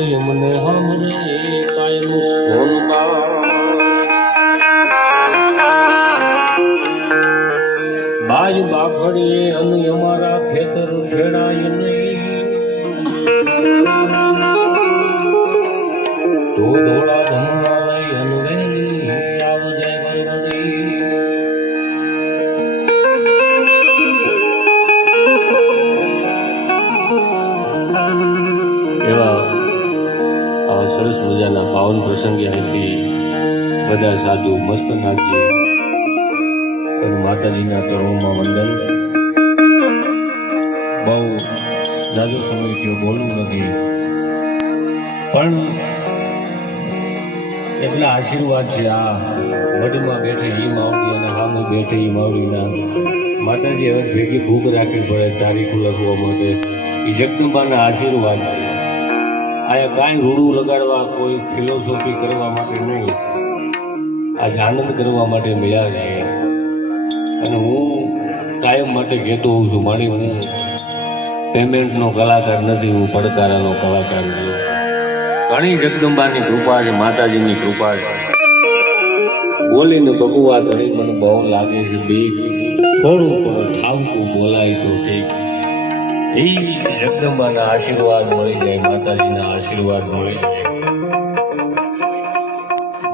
એમને હમરે કાયમ સોનબા બાજ બાખડીએ અન અમારા ખેતર ખેડાય નહીં તો ધોળા ધમણા લઈ અનવેલી આવજે બરબડી એવા આવા સરસ મજાના પાવન પ્રસંગે અહીંથી બધા સાધુ મસ્તનાથજી અને માતાજીના ચરણોમાં વંદન. બહુ જાજો સમય થયો બોલવું નથી પણ એટલા આશીર્વાદ છે આ વડમાં બેઠે એ માવડી અને સામે બેઠે એ માવડીના માતાજી હવે ભેગી ભૂખ રાખવી પડે તારીખો લખવા માટે એ જગદંબાના આશીર્વાદ. આયા કાંઈ રૂડું લગાડવા કોઈ ફિલોસોફી કરવા માટે નહીં, આજ આનંદ કરવા માટે મળ્યા છે. અને હું કાયમ માટે કહેતો હોઉં છું મારી હું પેમેન્ટનો કલાકાર નથી, હું પડકારાનો કલાકાર છું. ઘણી જગદંબાની કૃપા છે, માતાજીની કૃપા છે. બોલીને બકુવા ઘણી મને બહુ લાગે છે બીક, થોડું પણ ઠાવકું બોલાય તો ઠીક. એ જગદંબાના આશીર્વાદ મળી જાય, માતાજીના આશીર્વાદ મળી જાય.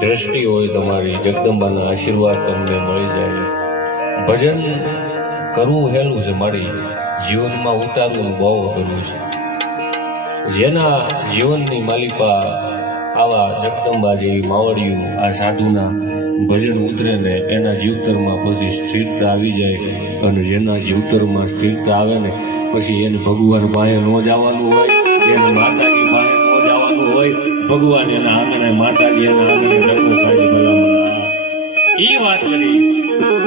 દ્રષ્ટિ હોય તમારી, જગદંબાના આશીર્વાદ તમને મળી જાય. ભજન કરવું હેલું છે, મારી જીવનમાં ઉતારવું બહુ કરવું છે. જેના જીવનની માલિપા આવા જગદંબા જેવી માવડિયું આ સાધુના ભજન ઉતરે ને એના જીવતરમાં પછી સ્થિરતા આવી જાય. અને જેના જીવતરમાં સ્થિરતા આવે ને પછી એને ભગવાન પાસે ન જવાનું હોય, એને માતાજી પાસે ન જવાનું હોય. ભગવાન એના આંગણે, માતાજી એના આંગણે રખો ખાઈ ભલામણ. એ વાત કરી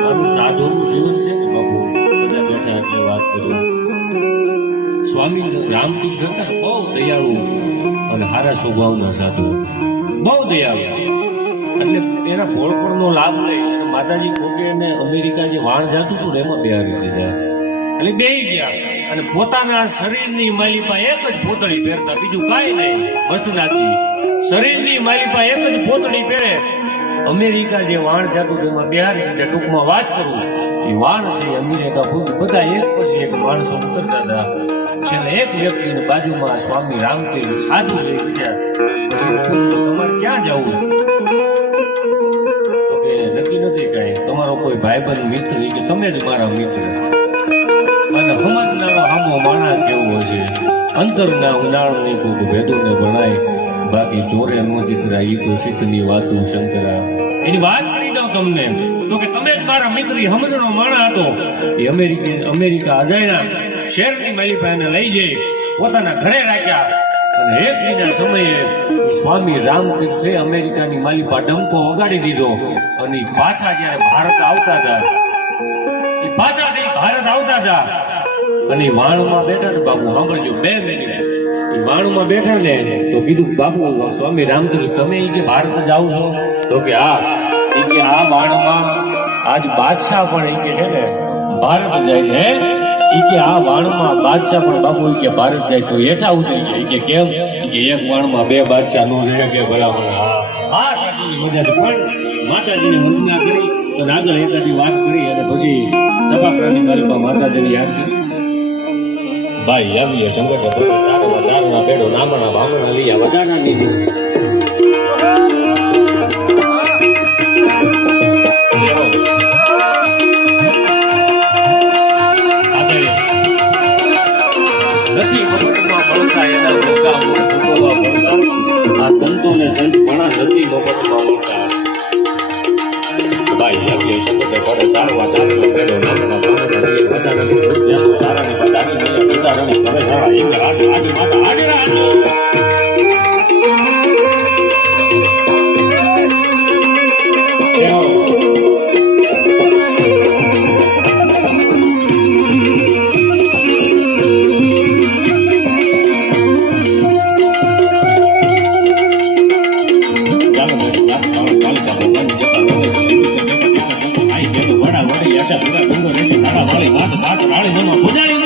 આનું સાધુનું જીવન છે ને બાપુ, બધા બેઠા એટલે વાત કરું. સ્વામી રામતીર્થ હતા ને, બહુ દયાળુ અને સારા સ્વભાવના સાધુ, બહુ દયાળુ. એટલે એના ભોળપણનો લાભ લઈ અને માતાજી કોકે એને અમેરિકા જે વાણ જતું હતું ને એમાં બિહારી દીધા. એટલે બે ગયા અને પોતાના શરીરની માલિપા એક જ પોતળી પહેરતા, બીજું કાંઈ નહીં. મસ્તનાથજી શરીરની માલિપા એક જ પોતળી પહેરે. અમેરિકા જે વાણ જતું એમાં બિહારી દીધા. ટૂંકમાં વાત કરું, એ વાણ છે અમેરિકા પૂરી બધા એક પછી એક માણસો ઉતરતા હતા. છેલ્લે એક વ્યક્તિની બાજુમાં સ્વામી રામતીર્થ સાધુ છે ગયા. પછી પૂછ્યું તમારે ક્યાં જવું છે? તો કે નક્કી નથી કાંઈ, તમારો કોઈ ભાઈબંધ મિત્ર કે તમે જ મારા મિત્ર. અને સમજનારો હામો માણા કેવો હશે, અંતરના ઊંડાણની કોક ભેદોને ભણાય, બાકી ચોરે નો ચિત્રા ઈ તો શીતની વાતું શંકરા. એની વાત કરી દઉં તમને તો કે તમે જ મારા મિત્ર. સમજનો માણા હતો. એ અમેરિકા અજાયના શહેરની માલિપા એને લઈ જઈ પોતાના ઘરે રાખ્યા. અને એક દિના સમયે સ્વામી રામતીર્થે અમેરિકાની માલિપા ડંકો વગાડી દીધો. અને પાછા જયારે ભારત આવતા હતા, ભારત આવતા હતા અને વાણમાં બેઠા ને બાપુ, સાંભળજો 2 મિનિટ. એ વાણમાં બેઠા ને તો કીધું બાપુ સ્વામી રામતીર્થ તમે કે ભારત જાવ છો? તો કે હા. એ કે આ વાણમાં આજ બાદશાહ પણ એ કે છે ને ભારત જાય છે. એ કે આ વાણમાં બાદશાહ પણ બાપુ કે ભારત જાય તો હેઠા ઉતરી જાય. કે કેમ? કે એક વાણમાં 2 બાદશાહ નો રહે કે બરાબર. હા સાચી મજા છે. પણ માતાજીની વંદના કરી અને આગળ એકાદી વાત કરી અને પછી સભાગ્રહની માલિકા માતાજીને યાદ કરી. ભાઈ આવીએ સંગત તારના બેડો નામણા બામણા લઈયા વધારા નીધું. નથી મફતમાં મળતા એના મોટા ચૂકવવા પડતા. આ સંતોને સંત ઘણા નથી મફતમાં મળતા. ભાઈ આવીએ સંગતે પડે તારવા ચાલવા બેડો નામણા બામણા લઈયા વધારા નીધું. તારાની પદાની ઉતારણી કરે છે. આગે માતા આગે રાજો. વાળી વાત રાણી મનમાં પૂજારી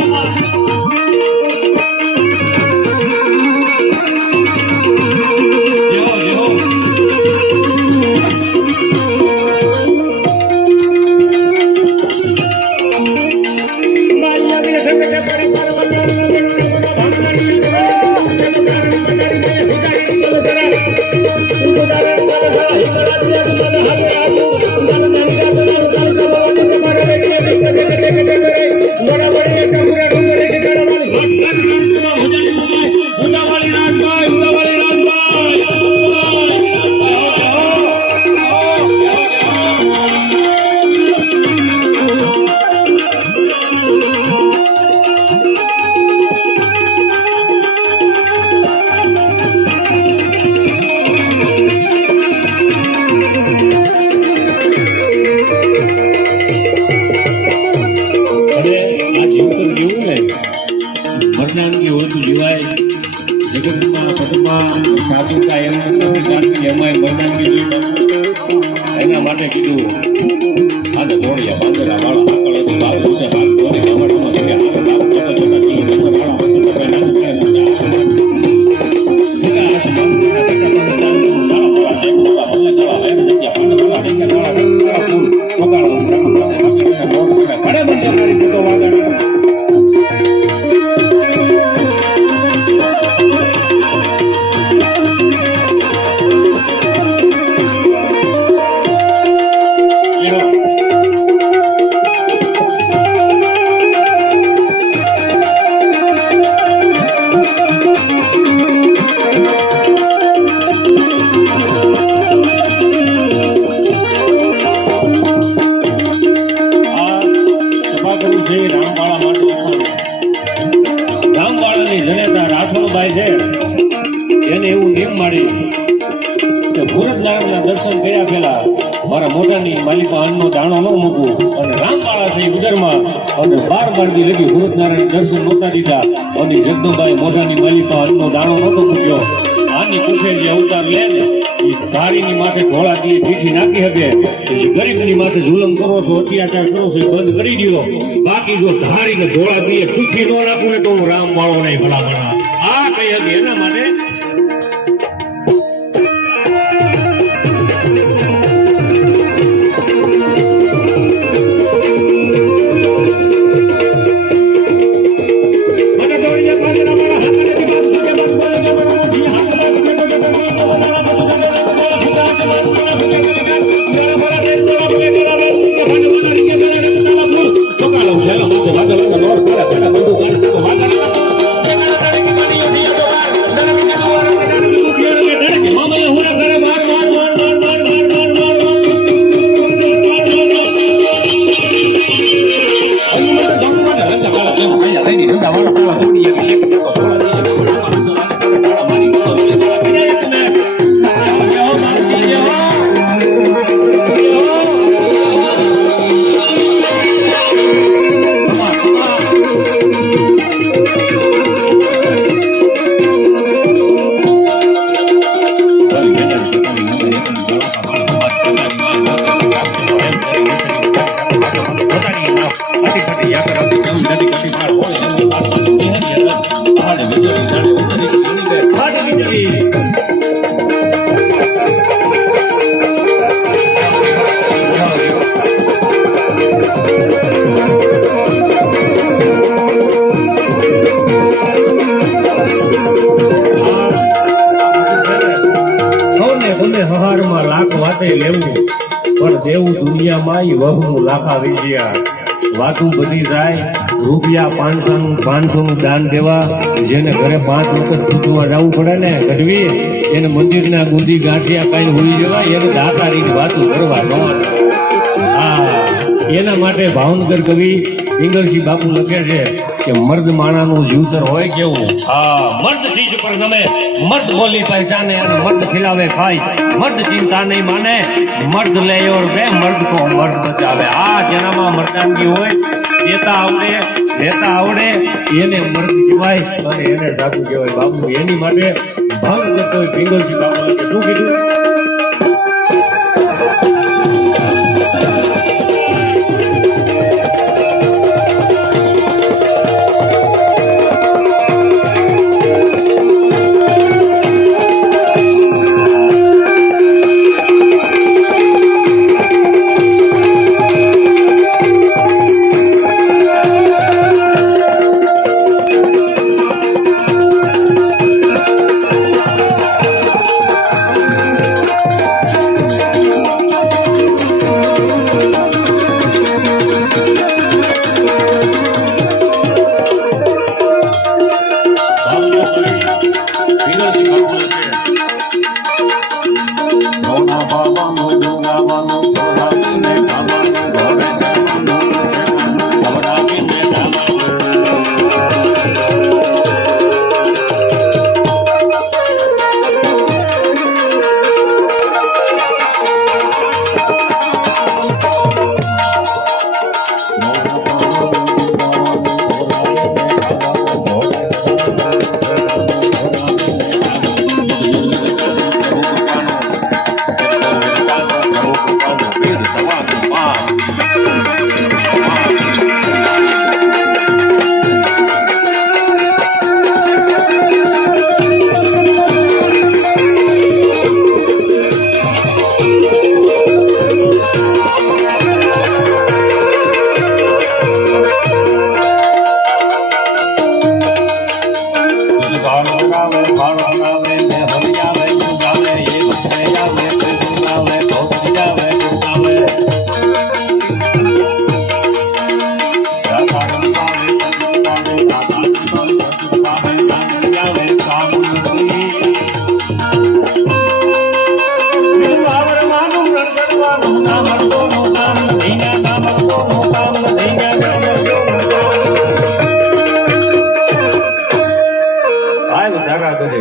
એના માટે કીધું આને દોડ્યા બાંદરા વાળા આકળ હતી બાપ ઉસે હાથ ધોને કમરમાં કે આ બાપ તો જોતા કી નંબર વાળા એને એવું નિયમ માડી કે ભૂરતનારાયણના દર્શન કર્યા પહેલા મારા મોઢાની માલિકા અન્નનો દાણો ન મૂકવું અને રામવાળા છે ઉદરમાં અને 12 માર્ગી લગી ભૂરતનારાયણ દર્શન નહોતા દીધા અને જગદંબાએ મોઢાની માલિકા અન્નનો દાણો નહોતો મૂક્યો. આની કુખે જે અવતાર લે ને એ ધારીની માથે ઘોડા દીએ પીઠી નાખી શકે પછી ગરીબની માથે જુલમ કરો છો અત્યાચાર કરો છો બંધ કરી દો. બાકી જો ધારીને ઘોડા દીએ ચૂઠી ન રાખું ને તો હું રામ વાળો નહીં ભલામણા આ કઈ હતી એના માટે વાતું બધી જાય રૂપિયા 500 નું દાન દેવા જેને ઘરે 5 વખત પૂછવા જવું પડે ને ગઢવી એને મંદિરના ગુંદી ગાંઠિયા કઈ હોઈ જવાય એને દાતારીની વાતું કરવા હા એના માટે ભાવનગર કવિ પિંગળસિંહ બાપુ લખે છે કે મર્દ માણાનું જીવતર હોય કેવું હા મર્દ ચીજ પર ગમે મર્દ બોલી પહેચાને અને મર્દ ખિલાવે ખાય મર્દ ચિંતા નહીં માને મર્દ લે ઓર બે મર્દ કો મર્દ બચાવે આ જેનામાં મર્દાનગી હોય દેતા આવડે એને મર્દ કહેવાય અને એને સાધુ કહેવાય બાપુ એની માટે ભાવનગર કવિ પિંગળસિંહ બાપુ લખે શું કીધું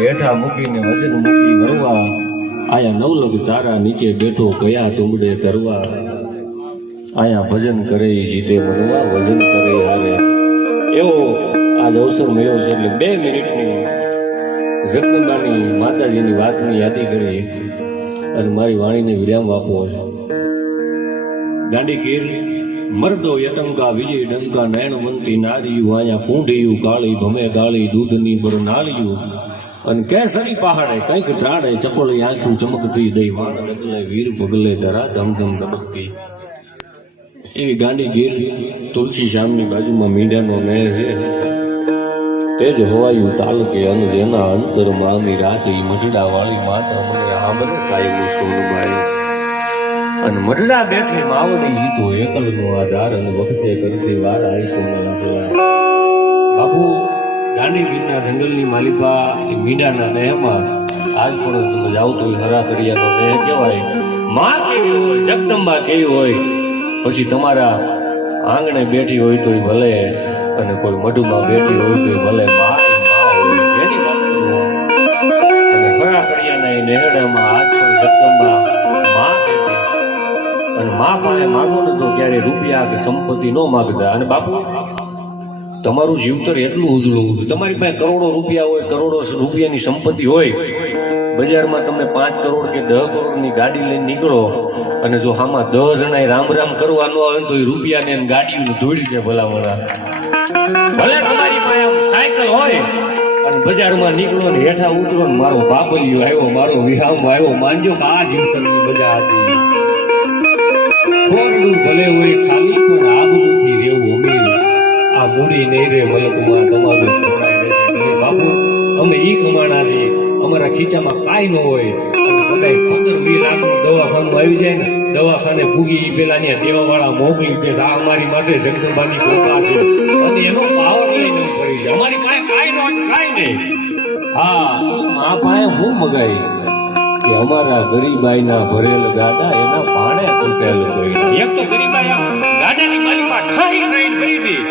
હેઠા મૂકીને વજન મૂકી વરવા આયા નવલખ તારા નીચે બેઠો કયા તુંબડે તરવા આયા ભજન કરે જીતે મનવા વજન કરે હારે એવો આજ અવસર મળ્યો છે એટલે 2 મિનિટની જગદંબાની માતાજીની વાતની યાદી કરી અને મારી વાણીને વિરામ આપવો છે. દાંડી ગીર મર્દો યટંકા વિજય ડંકા નયણવંતી નારીયું આયા કુંઢિયું કાળી ભમે ગાળી દૂધની બરનાળિયું અને કેસરી પહાડે કંઈક ત્રાડે ચપળી આંખું ચમકતી દઈ વાણ રગલે વીર પગલે ધરા ધમધમ ધબકતી એવી ગાંડી ગીર તુલસી શ્યામની બાજુમાં મીંડાનો નહેર છે તેજ હવાયું તાલકે અને જેના અંતરમાં મી રાતી મઢડા વાળી માતા મને આંબરે કાયમી સોનબાઈ અને મઢડા બેઠી માવડી ઈ તો એકલનો આધાર અને વખતે કરતી વાર આઈ સોના લાગલા બાપુ દાંડી ગીરના જંગલની માલિપા એ મીંડાના નહેરમાં આજ પણ તમે જાઓ તો હરા કરિયાનો નહેર કહેવાય. માં કેવી હોય જગદંબા કેવી હોય પછી તમારા આંગણે બેઠી હોય તો ભલે અને કોઈ મઢુમાં બેઠી હોય તો ભલે મારી માં હોય એની વાત કરું અને હરા કરિયાના એ નહેડામાં આજ પણ જગદંબા માં કહેતી અને માં પાસે માગો ને તો ક્યારે રૂપિયા કે સંપત્તિ ન માગતા. અને બાપુ તમારું જીવતર એટલું ઉજળું તમારી પાસે કરોડો રૂપિયા હોય કરોડો રૂપિયાની સંપત્તિ હોય બજારમાં તમે 5 કરોડ કે 10 કરોડની ગાડી લઈને નીકળો અને જો આમાં 10 જણા રામ રામ કરવા ન આવે તો એ રૂપિયાને ગાડીનું ધૂળ છે ભલામણા. ભલે તમારી પાસે સાયકલ હોય અને બજારમાં નીકળો ને હેઠા ઉતરો ને મારો બાપલિયો આવ્યો મારો વિહામ આવ્યો માનજો કે આ જીવતરની મજા હતી. ખોરડું ભલે હોય ખાલી પણ આબરૂથી રહેવું અમીર આ મૂડી નહીં રે મલકમાં તમારું ખોડાઈ રહેશે. બાપુ અમે ઈ કમાણા છીએ અમારા ખીચામાં કાંઈ ન હોય કદાચ 15-20 લાખનું દવાખાનું આવી જાય ને દવાખાને ભૂગી પેલા ત્યાં દેવાવાળા મોકલી દે આ અમારી માટે જગદંબાની કૃપા છે અને એનો પાવર લઈને કરી છે. અમારી પાસે કાંઈ નહીં. હા આ પાસે હું મગાઈ કે અમારા ગરીબાઈના ભરેલ ગાડા એના પાણે તૂટેલ કર્યા. એક તો ગરીબાઈ ગાડાની માલિકા ઠાઈ ટ્રેન કરી હતી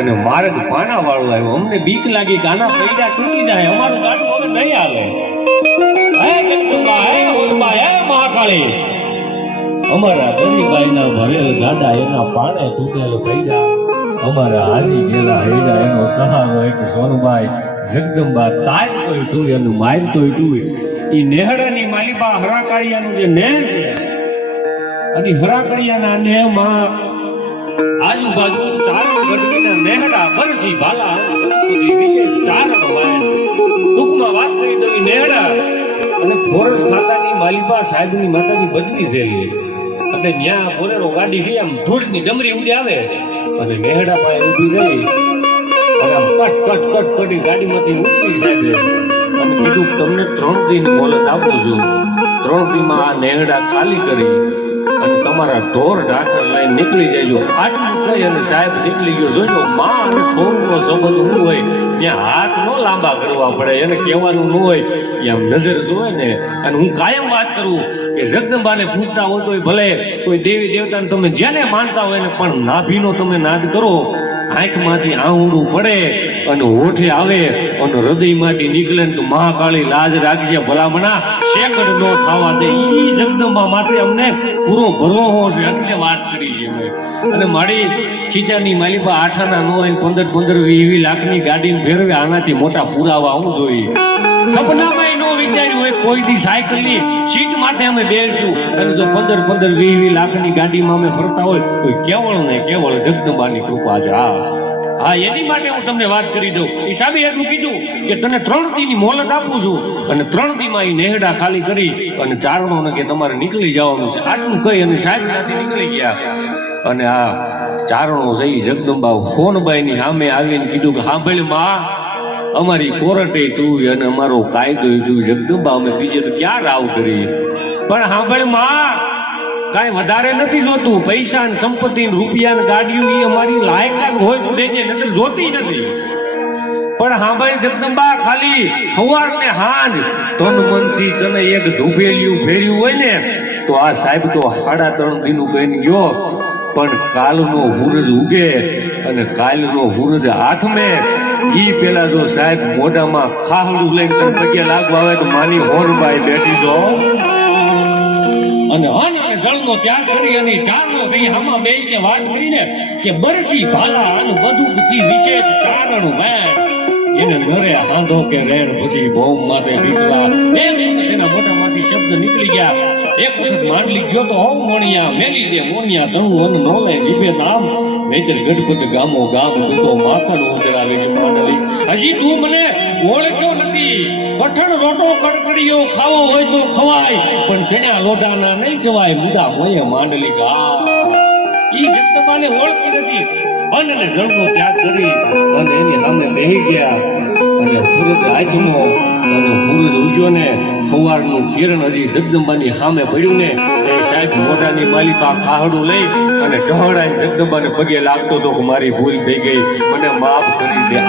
અને માર્ગ પાણા વાળો આવ્યો અમને બીક લાગી કે આના પૈડા તૂટી જાય અમારું ગાડું હવે નહીં હાલે. હે જગદંબા હે ઉર્મા હે મહાકાળી અમારા ગરીબાઈના ભરેલ ગાડા એના પાણે તૂટેલ પૈડા અમારા હારી ગયેલા હૈડા એનો સહારો એક સોનબાઈ જગદંબા તાય તોય તું એનું માર તોય તું ઈ નેહડાની માલિબા હરાકાળિયાનું જે નેહ છે અને હરાકાળિયાના નેહમાં આજુબાજુ ચારણ ગઢવીના નેહડા બરસી ભાલા વિશેષ ચારણ વાય ટૂંકમાં વાત કરી તો નેહડા અને ફોરસ ખાતાની માલિબા સાહેબની માતાજી બચવી થયેલી એટલે ન્યા બોલેરો ગાડી છે આમ ધૂળની ડમરી ઉડી આવે અને નેહડા પાસે ઊભી રહી અને આમ કટ કરી ગાડીમાંથી ઉતરી સાહેબ અને કીધું તમને 3 દિન મોહલત આપું છું 3 દિનમાં આ નેહડા ખાલી કરી અને તમારા ઢોર ઢાકર લઈને નીકળી જજો. આટલું કહી અને સાહેબ નીકળી ગયો. જોજો માં અને છોરુનો સંબંધ શું હોય ત્યાં હાથ ન લાંબા કરવા પડે એને કહેવાનું ન હોય આમ નજર જોવે ને. અને હું કાયમ વાત કરું કે જગદંબાને પૂછતા હોય તો ભલે કોઈ દેવી દેવતાને તમે જેને માનતા હોય ને પણ નાભીનો તમે નાદ કરો આંખમાંથી આંવડું પડે અને હોઠે આવે અને હૃદયમાંથી નીકળે ને તો મહાકાળી લાજ રાખજે ભલામણા સેકડ નો થવા દે. ઈ જગદંબા માટે અમને પૂરો ભરોસો છે એટલે વાત કરી છે મેં. અને મારી ખીચાની માલિપા આઠાના નો હોય 15-20 લાખની ગાડીને ફેરવે આનાથી મોટા પુરાવા હું જોઈ સપનામાં નો વિચાર્યું હોય કોઈ દી સાયકલની સીટ માટે અમે બેસશું અને જો 15-20 લાખની ગાડીમાં અમે ફરતા હોય કોઈ કેવળ ને કેવળ જગદંબાની કૃપા છે. હા એની માટે હું તમને વાત કરી દઉં. હિસાબે એટલું કીધું કે તને 3 દીની મોહલત આપું છું અને 3 દીમાં એ નેહડા ખાલી કરી અને ચારણોને કે તમારે નીકળી જવાનું છે આટલું કહી અને સાહેબ ત્યાંથી નીકળી ગયા. અને આ ચારણો જઈ જગદંબા હોનબાઈની સામે આવીને કીધું કે સાંભળ માં અમારી કોરટે તું અને અમારો કાયદો તું જગદંબા અમે બીજે તો ક્યાં રાવ કરી પણ સાંભળ માં કાંઈ વધારે નથી જોતું પૈસા ને સંપત્તિ ને રૂપિયા ને ગાડીઓ એ અમારી લાયકાત હોય તો દેજે નતર જોતી નથી. પણ સાંભળ જગદંબા ખાલી સવાર ને હાંજ તન મનથી તને એક ધૂપેલિયું ફેર્યું હોય ને તો આ સાહેબ તો 3.5 દિન કહીને ગયો, પણ કાલનો સૂરજ ઉગે અને કાલનો સૂરજ હાથમે ઈ પેલા જો સાહેબ મોઢામાં ખાહડું લઈને તને પગે લાગવા આવે તો માની હોરબાઈ બેઠી જો અને અન અને જળનો ત્યાગ કરી અને ચારનો સિંહ હામાં બેહીને વાત કરીને કે બરસી ભાલા અને બધુંથી વિશેષ ચારણ વેણ એને નરે હાંધો કે રેણ પછી ભૌમ માથે દીકરા એના મોઢામાંથી શબ્દ નીકળી ગયા. એક વખત માંડલી ગયો તો હવ મોણિયા મેલી દે મોણિયા તણું અન નોલે જીભે નામ નહીતર ગઢપત ગામો ગામ તું તો માખણ ઉંદરાવે છે માંડલી. હજી તું મને ઓળખ્યો નથી. કઠણ રોટો કડકડીયો ખાવો હોય તો ખવાય, પણ ચણા લોટાના નહીં જવાય મુદા મોયે માંડલી ગા. ઈ જગદંબાને ઓળખી નથી. અન અને જળનો ત્યાગ કરી અને એની સામે બેહી ગયા અને સૂરજ આથમો અને સૂરજ ઉગ્યો ને સવારનું કિરણ હજી જગદંબાની સામે પડ્યું ને એ સાહેબ મોઢાની માલિકા ખાહડું લઈ અને ઢહડાઈને જગદંબાને પગે લાગતો તો કે મારી ભૂલ થઈ ગઈ, મને માફ કરી દે.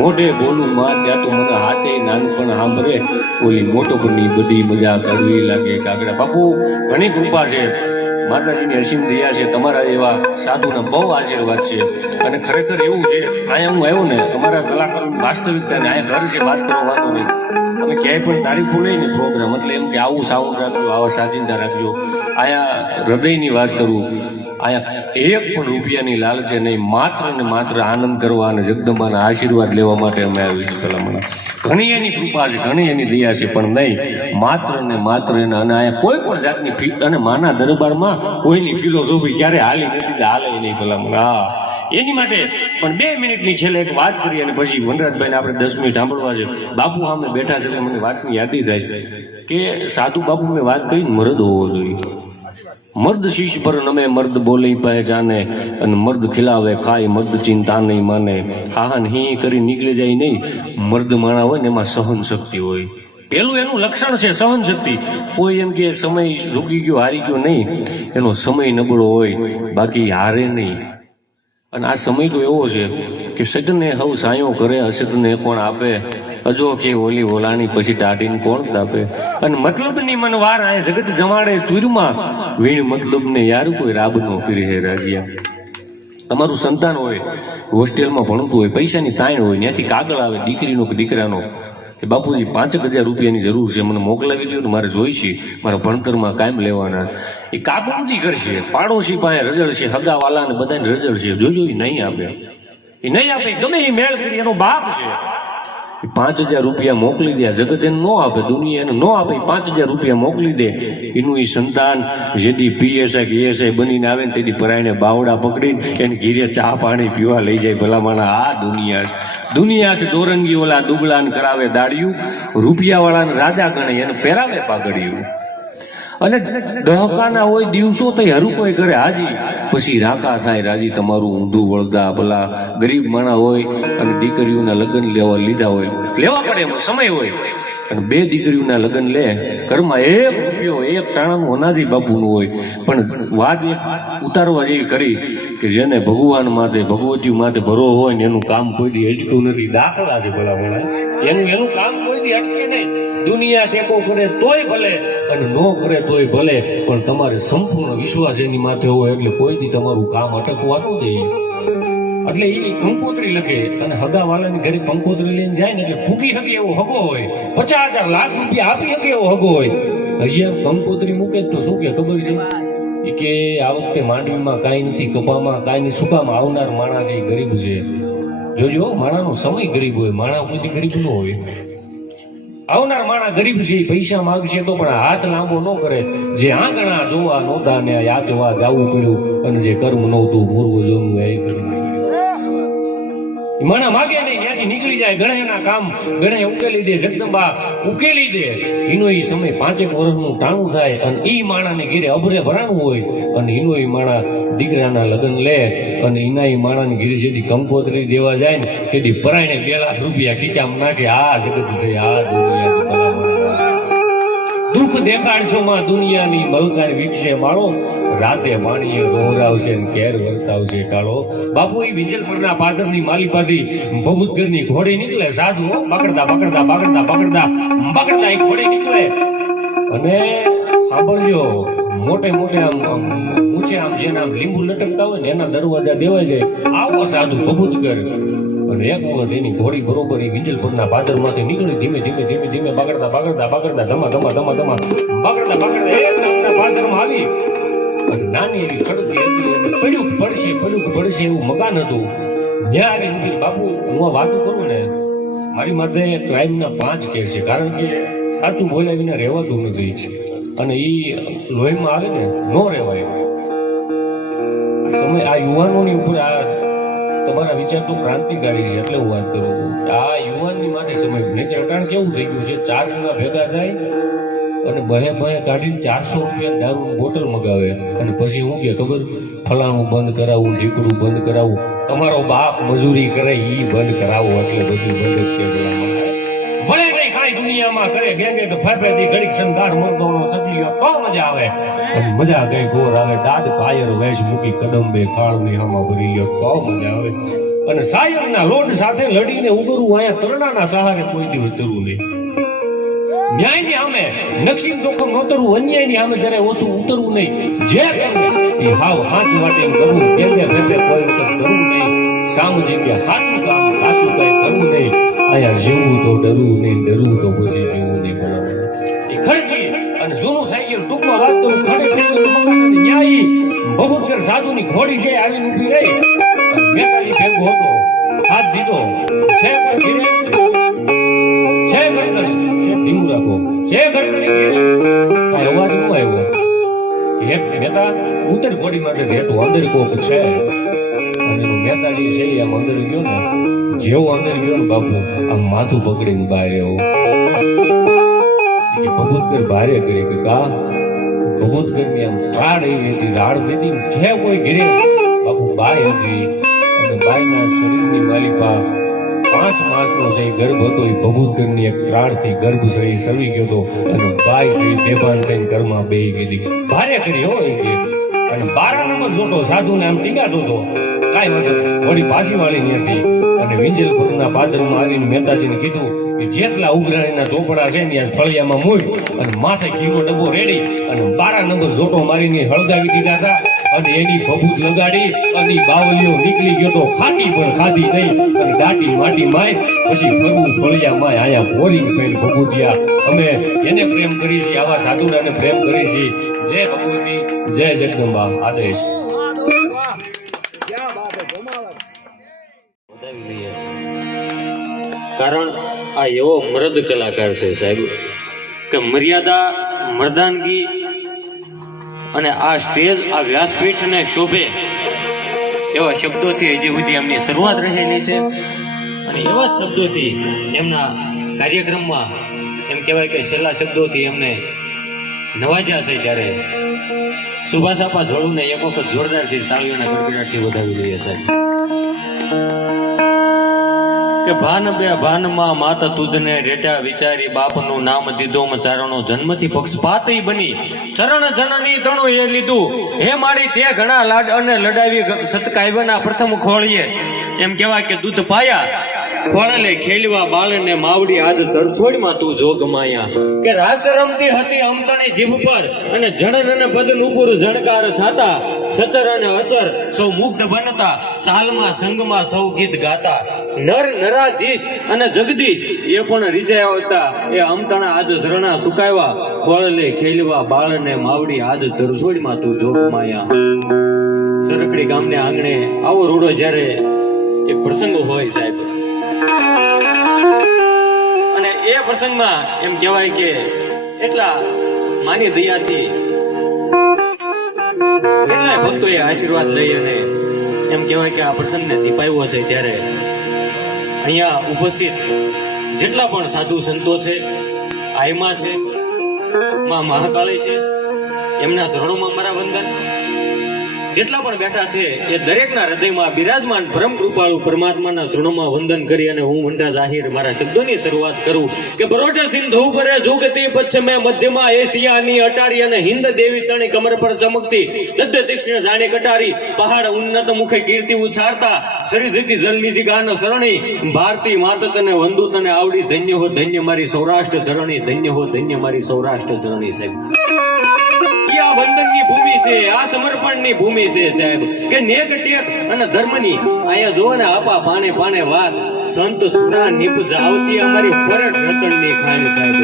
મોઢે બોલું માં ત્યાં તો મને હાચે નાનપણ સાંભળે ઓલી મોટપણની બધી મજા કાઢવી લાગે. કાગડા બાપુ ઘણી કૃપા છે, માતાજીની અસીમ દયા છે, તમારા એવા સાધુના બહુ આશીર્વાદ છે. અને ખરેખર એવું છે, અહીંયા હું આવ્યો ને અમારા કલાકારોની વાસ્તવિકતા ને અહીંયા ઘર છે, વાત કરવા વાંધો નહીં. અમે ક્યાંય પણ તારીખો લઈને પ્રોગ્રામ એટલે એમ કે આવું સાઉન્ડ રાખજો, આવા સાચિંતા રાખજો. અહીંયા હૃદયની વાત કરું, અહીંયા એક પણ રૂપિયાની લાલચે નહીં, માત્ર ને માત્ર આનંદ કરવા અને જગદંબાના આશીર્વાદ લેવા માટે અમે આવી છીએ. ભલામણા ઘણી એની કૃપા છે, ઘણી એની દયા છે, પણ નહીં માત્ર ને માત્ર એના. અને અહીંયા કોઈ પણ જાતની અને માના દરબારમાં કોઈની ફિલોસોફી ક્યારે હાલી નથી, હાલે નહીં ભલામણા. એની માટે પણ 2 મિનિટની છેલ્લે એક વાત કરી અને પછી વનરાજભાઈને આપણે 10 મિનિટ સાંભળવા છે. બાપુ સામે બેઠા છે એટલે મને વાતની યાદી થાય છે કે સાધુ બાપુ મેં વાત કરી મર્દ હોવો જોઈએ. મર્દ શીશ પર નમે મર્દ બોલે પહેચાને અને મર્દ ખિલાવે ખાય મર્દ ચિંતા નહીં માને. હા હી કરી નીકળી જાય નહીં. મર્દ માણા હોય ને એમાં સહન શક્તિ હોય. પેલું એનું લક્ષણ છે સહન શક્તિ. કોઈ એમ કે સમય રૂકી ગયો હારી ગયો નહીં, એનો સમય નબળો હોય, બાકી હારે નહીં. અને આ સમય તો એવો છે કે સજને હવ સાયો કરે અસતને કોણ આપે, અજો કે ઓલી ઓલાની પછી ટાટીને કોણ તાપે. અને મતલબની મન વાર આ જગત જમાડે ચૂરમાં વીણ મતલબને યાર કોઈ રાબનો પીરે રાજીયા. તમારું સંતાન હોય હોસ્ટેલમાં ભણતું હોય, પૈસાની તાણ હોય, ત્યાંથી કાગળ આવે દીકરીનો કે દીકરાનો કે બાપુજી 5,000 રૂપિયાની જરૂર છે, મને મોકલાવી દો ને, મારે જોઈ છે, મારા ભણતરમાં કાયમ લેવાના. એ કાબૂદી કરશે, પાડોશી પાસે રજળ છે, હગાવાલા ને બધાને રજળ છે, જોજો એ નહીં આપે, એ નહીં આપે, ગમે એ મેળ કરી, એનો બાપ છે. 5,000 રૂપિયા મોકલી દે, જગત એને નો આપે, દુનિયા એને નો આપે. 5,000 રૂપિયા મોકલી દે, એનું એ સંતાન જેથી PSI કે ASI બનીને આવે ને તેથી પરાયણે બાવડા પકડીને એને ઘીરે ચા પાણી પીવા લઈ જાય. ભલામાના આ દુનિયા છે. દુનિયા છે દોરંગી ઓલા દુબળાને કરાવે દાડિયું, રૂપિયા વાળાને રાજા ગણે એને પહેરાવે પાઘડિયું. અને દહકાના હોય દિવસો તો હરું કોઈ કરે હાજી, પછી રાકા થાય રાજી તમારું ઊંધું વળગા. ભલા ગરીબ માણા હોય અને દીકરીઓના લગ્ન લેવા પડે, એમાં સમય હોય, અને 2 દીકરીઓના લગ્ન લે, ઘરમાં 1 રૂપિયો 1 ટાણાનું અનાજી બાપુનું હોય. પણ વાત એક ઉતારવા જેવી કરી કે જેને ભગવાન માથે ભગવતીઓ માથે ભરો હોય ને એનું કામ કોઈ દી અટક્યું નથી. દાખલા છે ભલા એનું કામ કોઈ દી અટકે નહીં. દુનિયા ટેકો કરે તોય ભલે અને નો કરે તોય ભલે, પણ તમારે સંપૂર્ણ વિશ્વાસ એની માથે હોય એટલે કોઈ દી તમારું કામ અટકવા ન દે. એટલે એ કંકોત્રી લખે અને હગાવાલાની ઘરે કંકોત્રી લઈને જાય ને એટલે ફૂકી શકે એવો હગો હોય, 50,000 લાખ રૂપિયા આપી શકે એવો હગો હોય. હજી કંકોત્રી મૂકે તો શું કે ખબર છે કે આ વખતે માંડવીમાં કાંઈ નથી, કપામાં કાંઈ નહીં. શું કામ? આવનાર માણસ એ ગરીબ છે. જોજો માણાનો સમય ગરીબ હોય, માણા કોઈ ગરીબ ન હોય. આવનાર માણા ગરીબ છે, પૈસા માંગશે તો પણ હાથ લાંબો ન કરે. જે આંગણા જોવા નહોતા ને યાચવા જાવું પડ્યું, અને જે કર્મ નહોતું પૂર્વજોનું એ કર્મ માણા માગે નહીં, ત્યાંથી નીકળી જાય. ગણેના કામ ગણે ઉકેલી દે, જગદંબા ઉકેલી દે. એનો એ સમય 5 વર્ષનું ટાણું થાય અને ઈ માણાને ઘેરે અભરે ભરાણું હોય, અને એનો એ માણા દીકરાના લગ્ન લે અને એના એ માણાની ઘેરે જેથી કંકોત્રી દેવા જાય ને તેથી પરાયણે 2 લાખ રૂપિયા ખીચામાં નાખે. આ જગત છે, આ દુનિયા છે. દુઃખ દેખાડશો માં દુનિયાની મલકાર વિકસે માળો, રાતે પાણીએ ગોરાવશે ને કેર વર્તાવશે કાળો. બાપુ એ વિજલપુરના પાદરની માલીપાથી ભભૂતગરની ઘોડી નીકળે, સાધુ પકડતા પકડતા પકડતા પકડતા પકડતા એ ઘોડી નીકળે અને સાંભળજો, મોટે મોટે આમ ઊંચે આમ જેના આમ લીંબુ લટકતા હોય ને એના દરવાજા દેવાઈ જાય, આવો સાધુ ભભૂતગર. અને એક વખત એની ઘોડી બરોબર એ વિંજલપુરના પાદરમાંથી નીકળી ધીમે ધીમે ધીમે ધીમે બાગડતા બાગડતા બાગડતા ધમા ધમા ધમા ધમા બાગડતા બાગડતા એકદમ પાદરમાં આવી. અને નાની એવી ખડકી હતી અને પડ્યું પડશે એવું મકાન હતું. ત્યાં આવી ઊભી, બાપુ હું આ વાતો કરું ને મારી માથે ક્રાઇમના 5 કેસ છે, કારણ કે સાચું બોલ્યા વિના રહેવાતું નથી. અને એ લોહીમાં આવે ને નો રહેવાય. સમય આ યુવાનોની ઉપર આ તમારા વિચાર તો ક્રાંતિકારી છે, એટલે હું વાત કરું છું. આ યુવાનની માટે સમય નહીં. અટાણ કેવું થઈ ગયું છે, 4 જણા ભેગા થાય અને બહે કાઢીને 400 રૂપિયા દારૂની બોટલ મગાવે અને પછી હું કે ખબર, ફલાણું બંધ કરાવું, ઢીકડું બંધ કરાવું, તમારો બાપ મજૂરી કરે ઈ બંધ કરાવો, એટલે બધું બંધ જ છે. ભલે નહીં કાંઈ દુનિયામાં કરે ગેંગે તો ફેફેથી ઘડીક સંગાર મરદોનો સજી તો મજા આવે. અને મજા કઈ ગોર આવે, દાદ કાયર વેશ મૂકી કદંબે કાળની હામાં ભરી લ્યો તો મજા આવે. અને સાયરના લોટ સાથે લડીને ઉગરવું અહીંયા તરણાના સહારે કોઈ દિવસ તરવું નહીં. ન્યાયની સામે નકશીન જોખમ નોતરવું, અન્યાયની સામે જયારે ઓછું ઉતરવું નહીં. જે કરવું એ હાવ હાથ વાટે કરવું, બેબે બેબે કોઈ વખત કરવું નહીં. સામ જગ્યા સાચું કામ સાચું કઈ કરવું નહીં. અહીંયા જીવવું તો ડરવું નહીં, ડરવું તો પછી જીવવું નહીં. બરાબર એ ખડકી અને જૂનું થઈ ગયું. ટૂંકમાં વાત કરું, ખડે ન્યાયી ભભૂતગર સાધુની ઘોડી છે આવીને ઊભી રહી. મેતાજી ભેગો હતો, હાથ દીધો છે ધીરે છે ગળગળી છે, ધીમું રાખો છે ગળગળી કાંઈ અવાજ ન આવ્યો. એક મહેતા ઉતર ઘોડી માટે જેટલું અંદર કોક છે. અને મહેતાજી છે આમ અંદર ગયો ને, જેવો અંદર ગયો ને બાપુ આમ માથું પકડીને બહાર આવ્યો. ભભૂતગર ભારે કરી કે કા ભભૂતગર ની આમ રાડ એવી હતી, રાડ દીધી છે કોઈ ઘેરે બાપુ બાઈ હતી. અને બાઈના શરીરની માલિકા 5 માસનો જે ગર્ભ હતો એ ભભૂતગરની એક ત્રાડથી ગર્ભ સળવી ગયો હતો. અને બાઈ છે બેભાન થઈને ઘરમાં બેહી ગઈ. ભારે કરી હો એ કે. અને 12 નંબર જોતો સાધુને આમ ટીંગાતો હતો, કાંઈ વાંધો વળી પાછી વાળી હતી. અને વિંજલપુરના પાદરમાં આવીને મહેતાજીને કીધું કે જેટલા ઉઘરાણીના ચોપડા છે ને ત્યાં ફળિયામાં મૂક અને માથે ઘીનો ડબ્બો રેડી અને 12 નંબર જોટો મારીને હળગાવી દીધા હતા. અને એની ભભૂત લગાડી અને બાવલીઓ નીકળી ગયો તો ખાટી પણ ખાધી નહીં. અને દાટી માટી માય પછી ફરવું ફળિયા માય આયા ભોરી પેલી ભભૂતિયા. અમે એને પ્રેમ કરી છીએ, આવા સાધુડાને પ્રેમ કરી છીએ. જય ભગવતી, જય જગદંબા. આદેશ કારણ આ એવો મર્દ કલાકાર છે સાહેબ કે મર્યાદા, મર્દાનગી અને આ સ્ટેજ, આ વ્યાસપીઠને શોભે એવા શબ્દોથી હજી સુધી એમની શરૂઆત રહેલી છે. અને એવા જ શબ્દોથી એમના કાર્યક્રમમાં એમ કહેવાય કે છેલ્લા શબ્દોથી એમને નવાજ્યા છે. ત્યારે સુભાષાપા જોડુને એક વખત જોરદારથી તાળીઓના ગડગડાટથી વધાવી દઈએ સાહેબ. કે ભાન બે ભાનમાં માત તુજને રેટા વિચારી બાપનું નામ દીધો ચારણો જન્મથી પક્ષપાતી બની ચરણ જનની તણો એ લીધું હે મારી તે ઘણા લાડ અને લડાવી સતકાવ્યના પ્રથમ ખોળીએ. એમ કહેવાય કે દૂધ પાયા ખોળલે ખેલવા બાળને માવડી આજ તરછોડમાં તું જોગ માયા. કે રાસ રમતી હતી અમતણી જીભ પર અને જણન અને પદન ઉપર જણકાર થાતા. સચર અને અચર સૌ મુગ્ધ બનતા, તાલમાં સંગમાં સૌ ગીત ગાતા. નર નરાધીશ અને જગદીશ એ પણ રીઝાયા હતા. એ અમતણા આજ ઝરણા સુકાવ્યા ખોળલે ખેલવા બાળને માવડી આજ તરછોડમાં તું જોગ માયા. સરકડી ગામને આંગણે આવો રૂડો જ્યારે એક પ્રસંગ હોય સાહેબ, અને એ પ્રસંગમાં એમ કહેવાય કે એટલા માની દયાથી કેટલાય ભક્તોએ આશીર્વાદ લઈ અને એમ કહેવાય કે આ પ્રસંગને દીપાવ્યો છે. ત્યારે અહીંયા ઉપસ્થિત જેટલા પણ સાધુ સંતો છે, આયમા છે, માં મહાકાળી છે, એમના ચરણોમાં મારા વંદન. જેટલા પણ બેઠા છે એ દરેકના હૃદયમાં બિરાજમાન પરમ કૃપાળુ પરમાત્માના ચરણોમાં વંદન કરી અને હું વંડા જાહેર મારા શબ્દોની શરૂઆત કરું કે બરોડા સિંધુ પરે જુગતી પશ્ચિમે મધ્યમાં એશિયાની અટારી અને હિન્દ દેવી તણી કમર પર ચમકતી દદ્ધ તીક્ષ્ણ જાણે કટારી પહાડ ઉન્નત મુખે કીર્તિ ઉછાળતા સરિજતી જલનિધિ ગાન સરણી ભારતી માત તને વંદુ તને આવડી ધન્ય હો ધન્ય મારી સૌરાષ્ટ્ર ધરણી, ધન્ય હો ધન્ય મારી સૌરાષ્ટ્ર ધરણી સાહેબ. આ વંદનની ભૂમિ છે, આ સમર્પણની ભૂમિ છે સાહેબ, કે નેક ટેક અને ધર્મની. અહીંયા જોવો ને આપા પાણે પાણે વાત, સંત સુરા નિપજ આવતી અમારી પરટ રતનની ખાણ સાહેબ,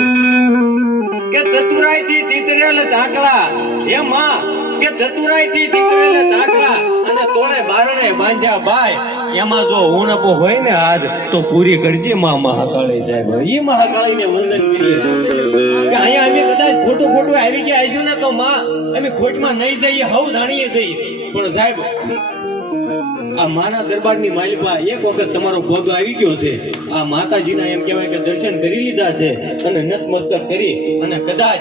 કે ચતુરાઈથી ચિતરેલ ચાકલા, હે માં, કે ચતુરાઈથી ચિતરેલ ચાકલા અને તોળે બારણે બાંધ્યા બાય. એમાં જો ઉણપો હોય ને આજ તો પૂરી કરજે માં મહાકાળી સાહેબ. ઈ મહાકાળીને વંદન કરીએ કે અહીંયા અમે કદાચ ખોટું ખોટું આવી ગયા આવીશું ને તો માં અમે ખોટમાં નહીં જઈએ, હવ જાણીએ છીએ. પણ સાહેબ આ માના દરબારની માલિપા એક વખત તમારો પગ આવી ગયો છે, આ માતાજીના એમ કહેવાય કે દર્શન કરી લીધા છે અને નતમસ્તક કરી અને કદાચ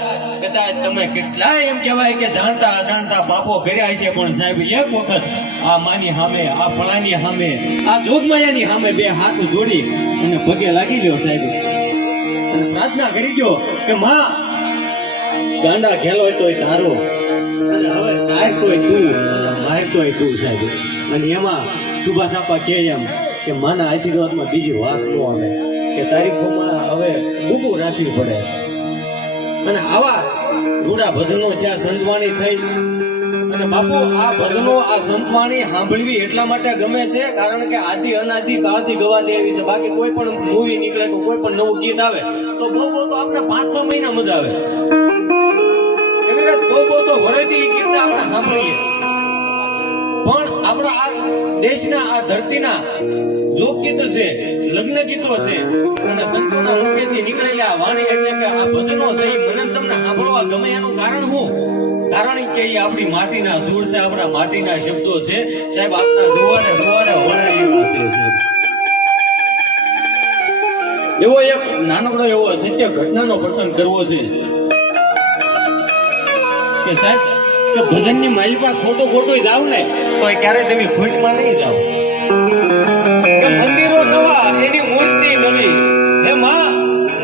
તમે કેટલાય એમ કહેવાય કે જાણતા અજાણતા પાપો કર્યા છે, પણ સાહેબ એક વખત આ માની સામે, આ ફળાની સામે, આ જોગમાયાની સામે બે હાથ જોડી અને પગે લાગી લ્યો સાહેબ અને પ્રાર્થના કરી ગયો કે માં ગાંડા ખેલો તોય તારો અને હવે તાર તોય તું અને માર તોય તું સાહેબ. અને એમાં સુભાષ આપા કહે એમ કે માના આશીર્વાદમાં બીજી વાત ન આવે, કે તારીખોમાં હવે ઊભું રાખવી પડે. અને આવા રૂડા ભજનો જ્યાં સંતવાણી થઈ અને બાપુ આ ભજનો, આ સંતવાણી સાંભળવી એટલા માટે ગમે છે કારણ કે આદિ અનાદિ કાળથી ગવાતી આવી છે. બાકી કોઈ પણ મૂવી નીકળે કે કોઈ પણ નવું ગીત આવે તો બહુ તો આપણે 5-6 મહિના મજા આવે, બહુ તો વરેથી ગીતને આપણે સાંભળીએ. પણ આપણા આ દેશના, આ ધરતીના લોકગીતો છે, લગ્ન ગીતો છે અને સંતોના મુખેથી નીકળેલા વાણી એટલે કે આ ભજનો છે, એ મને તમને સાંભળવા ગમે. એનું કારણ શું? કારણ કે એ આપણી માટીના સૂર છે, આપણા માટીના શબ્દો છે સાહેબ, આપણા રૂવાડે રૂવાડે વળાયેલા છે સાહેબ. એવો એક નાનકડો એવો સત્ય ઘટનાનો પ્રસંગ કરવો છે કે સાહેબ કે ભજનની માલિપા ખોટું જાવ ને તો ક્યારે તમે ખોટમાં નહીં જાવ. કે મંદિરો નવા એની મૂર્તિ નવી, હે માં,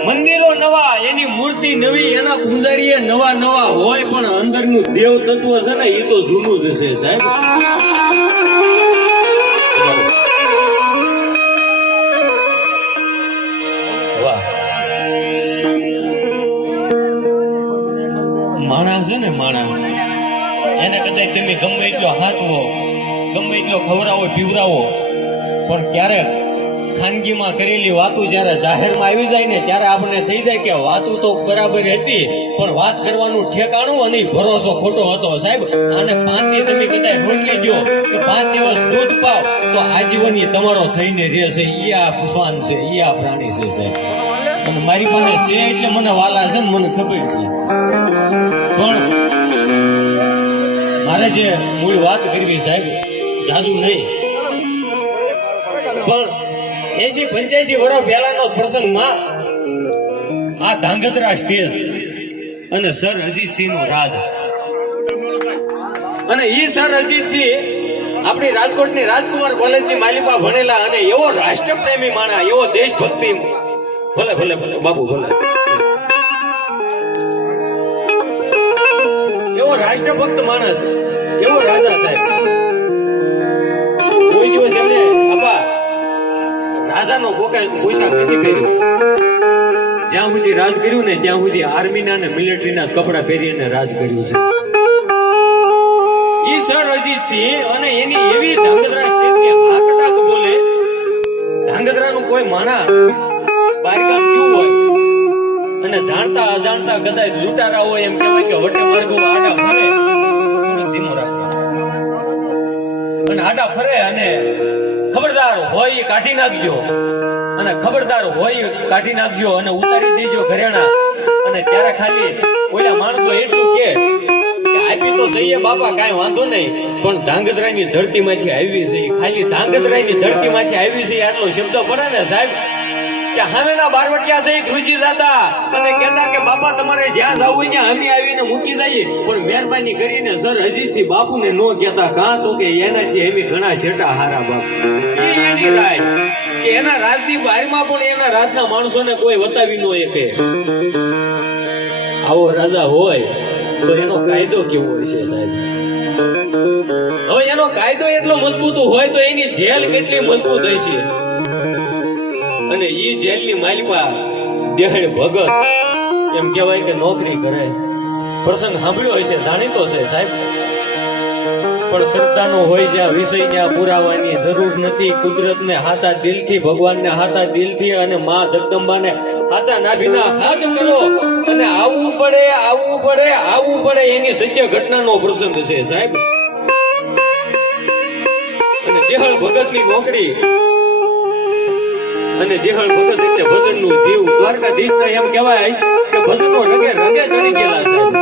મંદિરો નવા એની મૂર્તિ નવી, એના પૂજારીએ નવા હોય પણ અંદરનું દેવ તત્વ છે ને એ તો જૂનું જ છે સાહેબ. વાહ, માણા છે ને માણા, એને કદાચ તમે ગમે એટલો હાચવો, ગમે એટલો ખવડાવો પીવડાવો, પણ ક્યારેક ખાનગીમાં કરેલી વાતો જ્યારે જાહેરમાં આવી જાય ને ત્યારે આપણને થઈ જાય કે વાતો તો બરાબર હતી પણ વાત કરવાનું ઠેકાણું અને ભરોસો ખોટો હતો સાહેબ. અને 5 દી તમે કદાચ રોટલી દો કે 5 દિવસ દૂધ પાવ તો આજીવન તમારો થઈને રહેશે. ઈ આ શ્વાન છે, ઈ આ પ્રાણી છે સાહેબ. અને મારી પાસે છે એટલે મને વાલા છે ને મને ખબર છે. પણ મારે જે મૂળ વાત કરવી સાહેબ, જાજુ નહીં, પણ 80-85 વર્ષ પહેલાનો પ્રસંગમાં આ ધાંગધ્રા સ્ટેજ અને સર અજીતસિંહ નો રાજ. અને ઈ સર અજીતસિંહ આપણી રાજકોટની રાજકુમાર કોલેજની માલિપા ભણેલા અને એવો રાષ્ટ્રપ્રેમી માણા, એવો દેશભક્તિ, ભલે ભલે ભલે બાપુ ભલે, એવો રાષ્ટ્રભક્ત માણસ, એવો રાજા સાહેબ. કોઈ દિવસ એમને આપા રાજાનો પોશાક નથી પહેર્યો. જ્યાં સુધી રાજ કર્યું ને ત્યાં સુધી આર્મીના ને મિલિટરીના કપડા પહેરીને રાજ કર્યું છે ઈ સર અજીતસિંહ. અને એની એવી ધાંગધ્રા સ્ટેટની આકડાક બોલે, ધાંગધ્રાનું કોઈ માણા બારગામ ગયું હોય અને જાણતા અજાણતા કદાચ લૂંટારા હોય એમ કહેવાય કે વટે માર્ગો આડા ફરે, ધીમો રાખો અને આડા ફરે અને ખબરદાર હોય એ કાઢી નાખજો, અને ખબરદાર હોય કાઢી નાખજો અને ઉતારી દેજો ઘરેણા. અને ત્યારે ખાલી ઓલા માણસો એટલું કે આપી તો દઈએ બાપા, કાંઈ વાંધો નહીં, પણ ધાંગધ્રાની ધરતીમાંથી આવી છે, ખાલી ધાંગધ્રાની ધરતીમાંથી આવી છે આટલો શબ્દ પડે ને સાહેબ કે હામેના બારવટિયા છે ધ્રુજી જાતા અને કહેતા કે બાપા તમારે જ્યાં જવું હોય ત્યાં અમે આવીને મૂકી જઈએ. પણ મહેરબાની કરીને સર અજીતસિંહ બાપુને નો કહેતા, કાં તો કે એનાથી એવી ઘણા છેટા હારા બાપ. એની રાય કે એના રાજની બહારમાં પણ એના રાજના માણસોને કોઈ વતાવી નો શકે. આવો રાજા હોય તો એનો કાયદો કેવો હોય છે સાહેબ? હવે એનો કાયદો એટલો મજબૂત હોય તો એની જેલ કેટલી મજબૂત હોય છે. અને ઈ જેલની માલિપા દેહડ ભગત એમ કહેવાય કે નોકરી કરે પ્રસંગ સાંભળ્યો હશે, જાણીતો છે સાહેબ. પણ શ્રદ્ધાનો હોય જ્યાં વિષય ત્યાં પુરાવાની જરૂર નથી. કુદરતને હાથા દિલથી, ભગવાનને હાથા દિલથી અને માં જગદંબાને હાથા નાભીના હાથ કરો અને આવવું પડે એની સત્ય ઘટનાનો પ્રસંગ છે સાહેબ. અને દેહળ ભગતની નોકરી અને દેહળ ભગત એટલે ભજનનું જીવ. દ્વારકાધીશને એમ કહેવાય કે ભજનનો રગે રગે ચડી ગયેલા સાહેબ.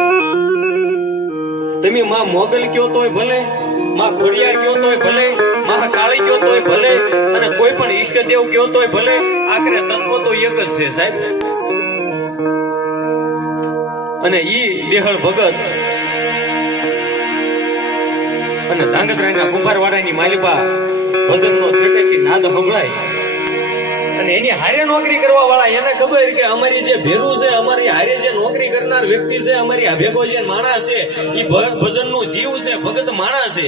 તમે માં મોગલ કયો તોય ભલે, માં ખોડિયાર કયો તોય ભલે, માં કાળી કયો તોય ભલે અને કોઈ પણ ઈષ્ટદેવ કયો તોય ભલે, આખરે તત્વ તો એક જ છે સાહેબ. અને ઈ દેહળ ભગત અને ધાંગધ્રાના કુંભારવાડાની માલિપા ભજનનો છેટેથી નાદ સંભળાય અને એની હારે નોકરી કરવા વાળા એને ખબર કે અમારી જે ભેરું છે, અમારી હારે જે નોકરી કરનાર વ્યક્તિ છે, અમારી આ ભેગો જે માણસ છે એ ભજનનું જીવ છે, ભગત માણસ છે.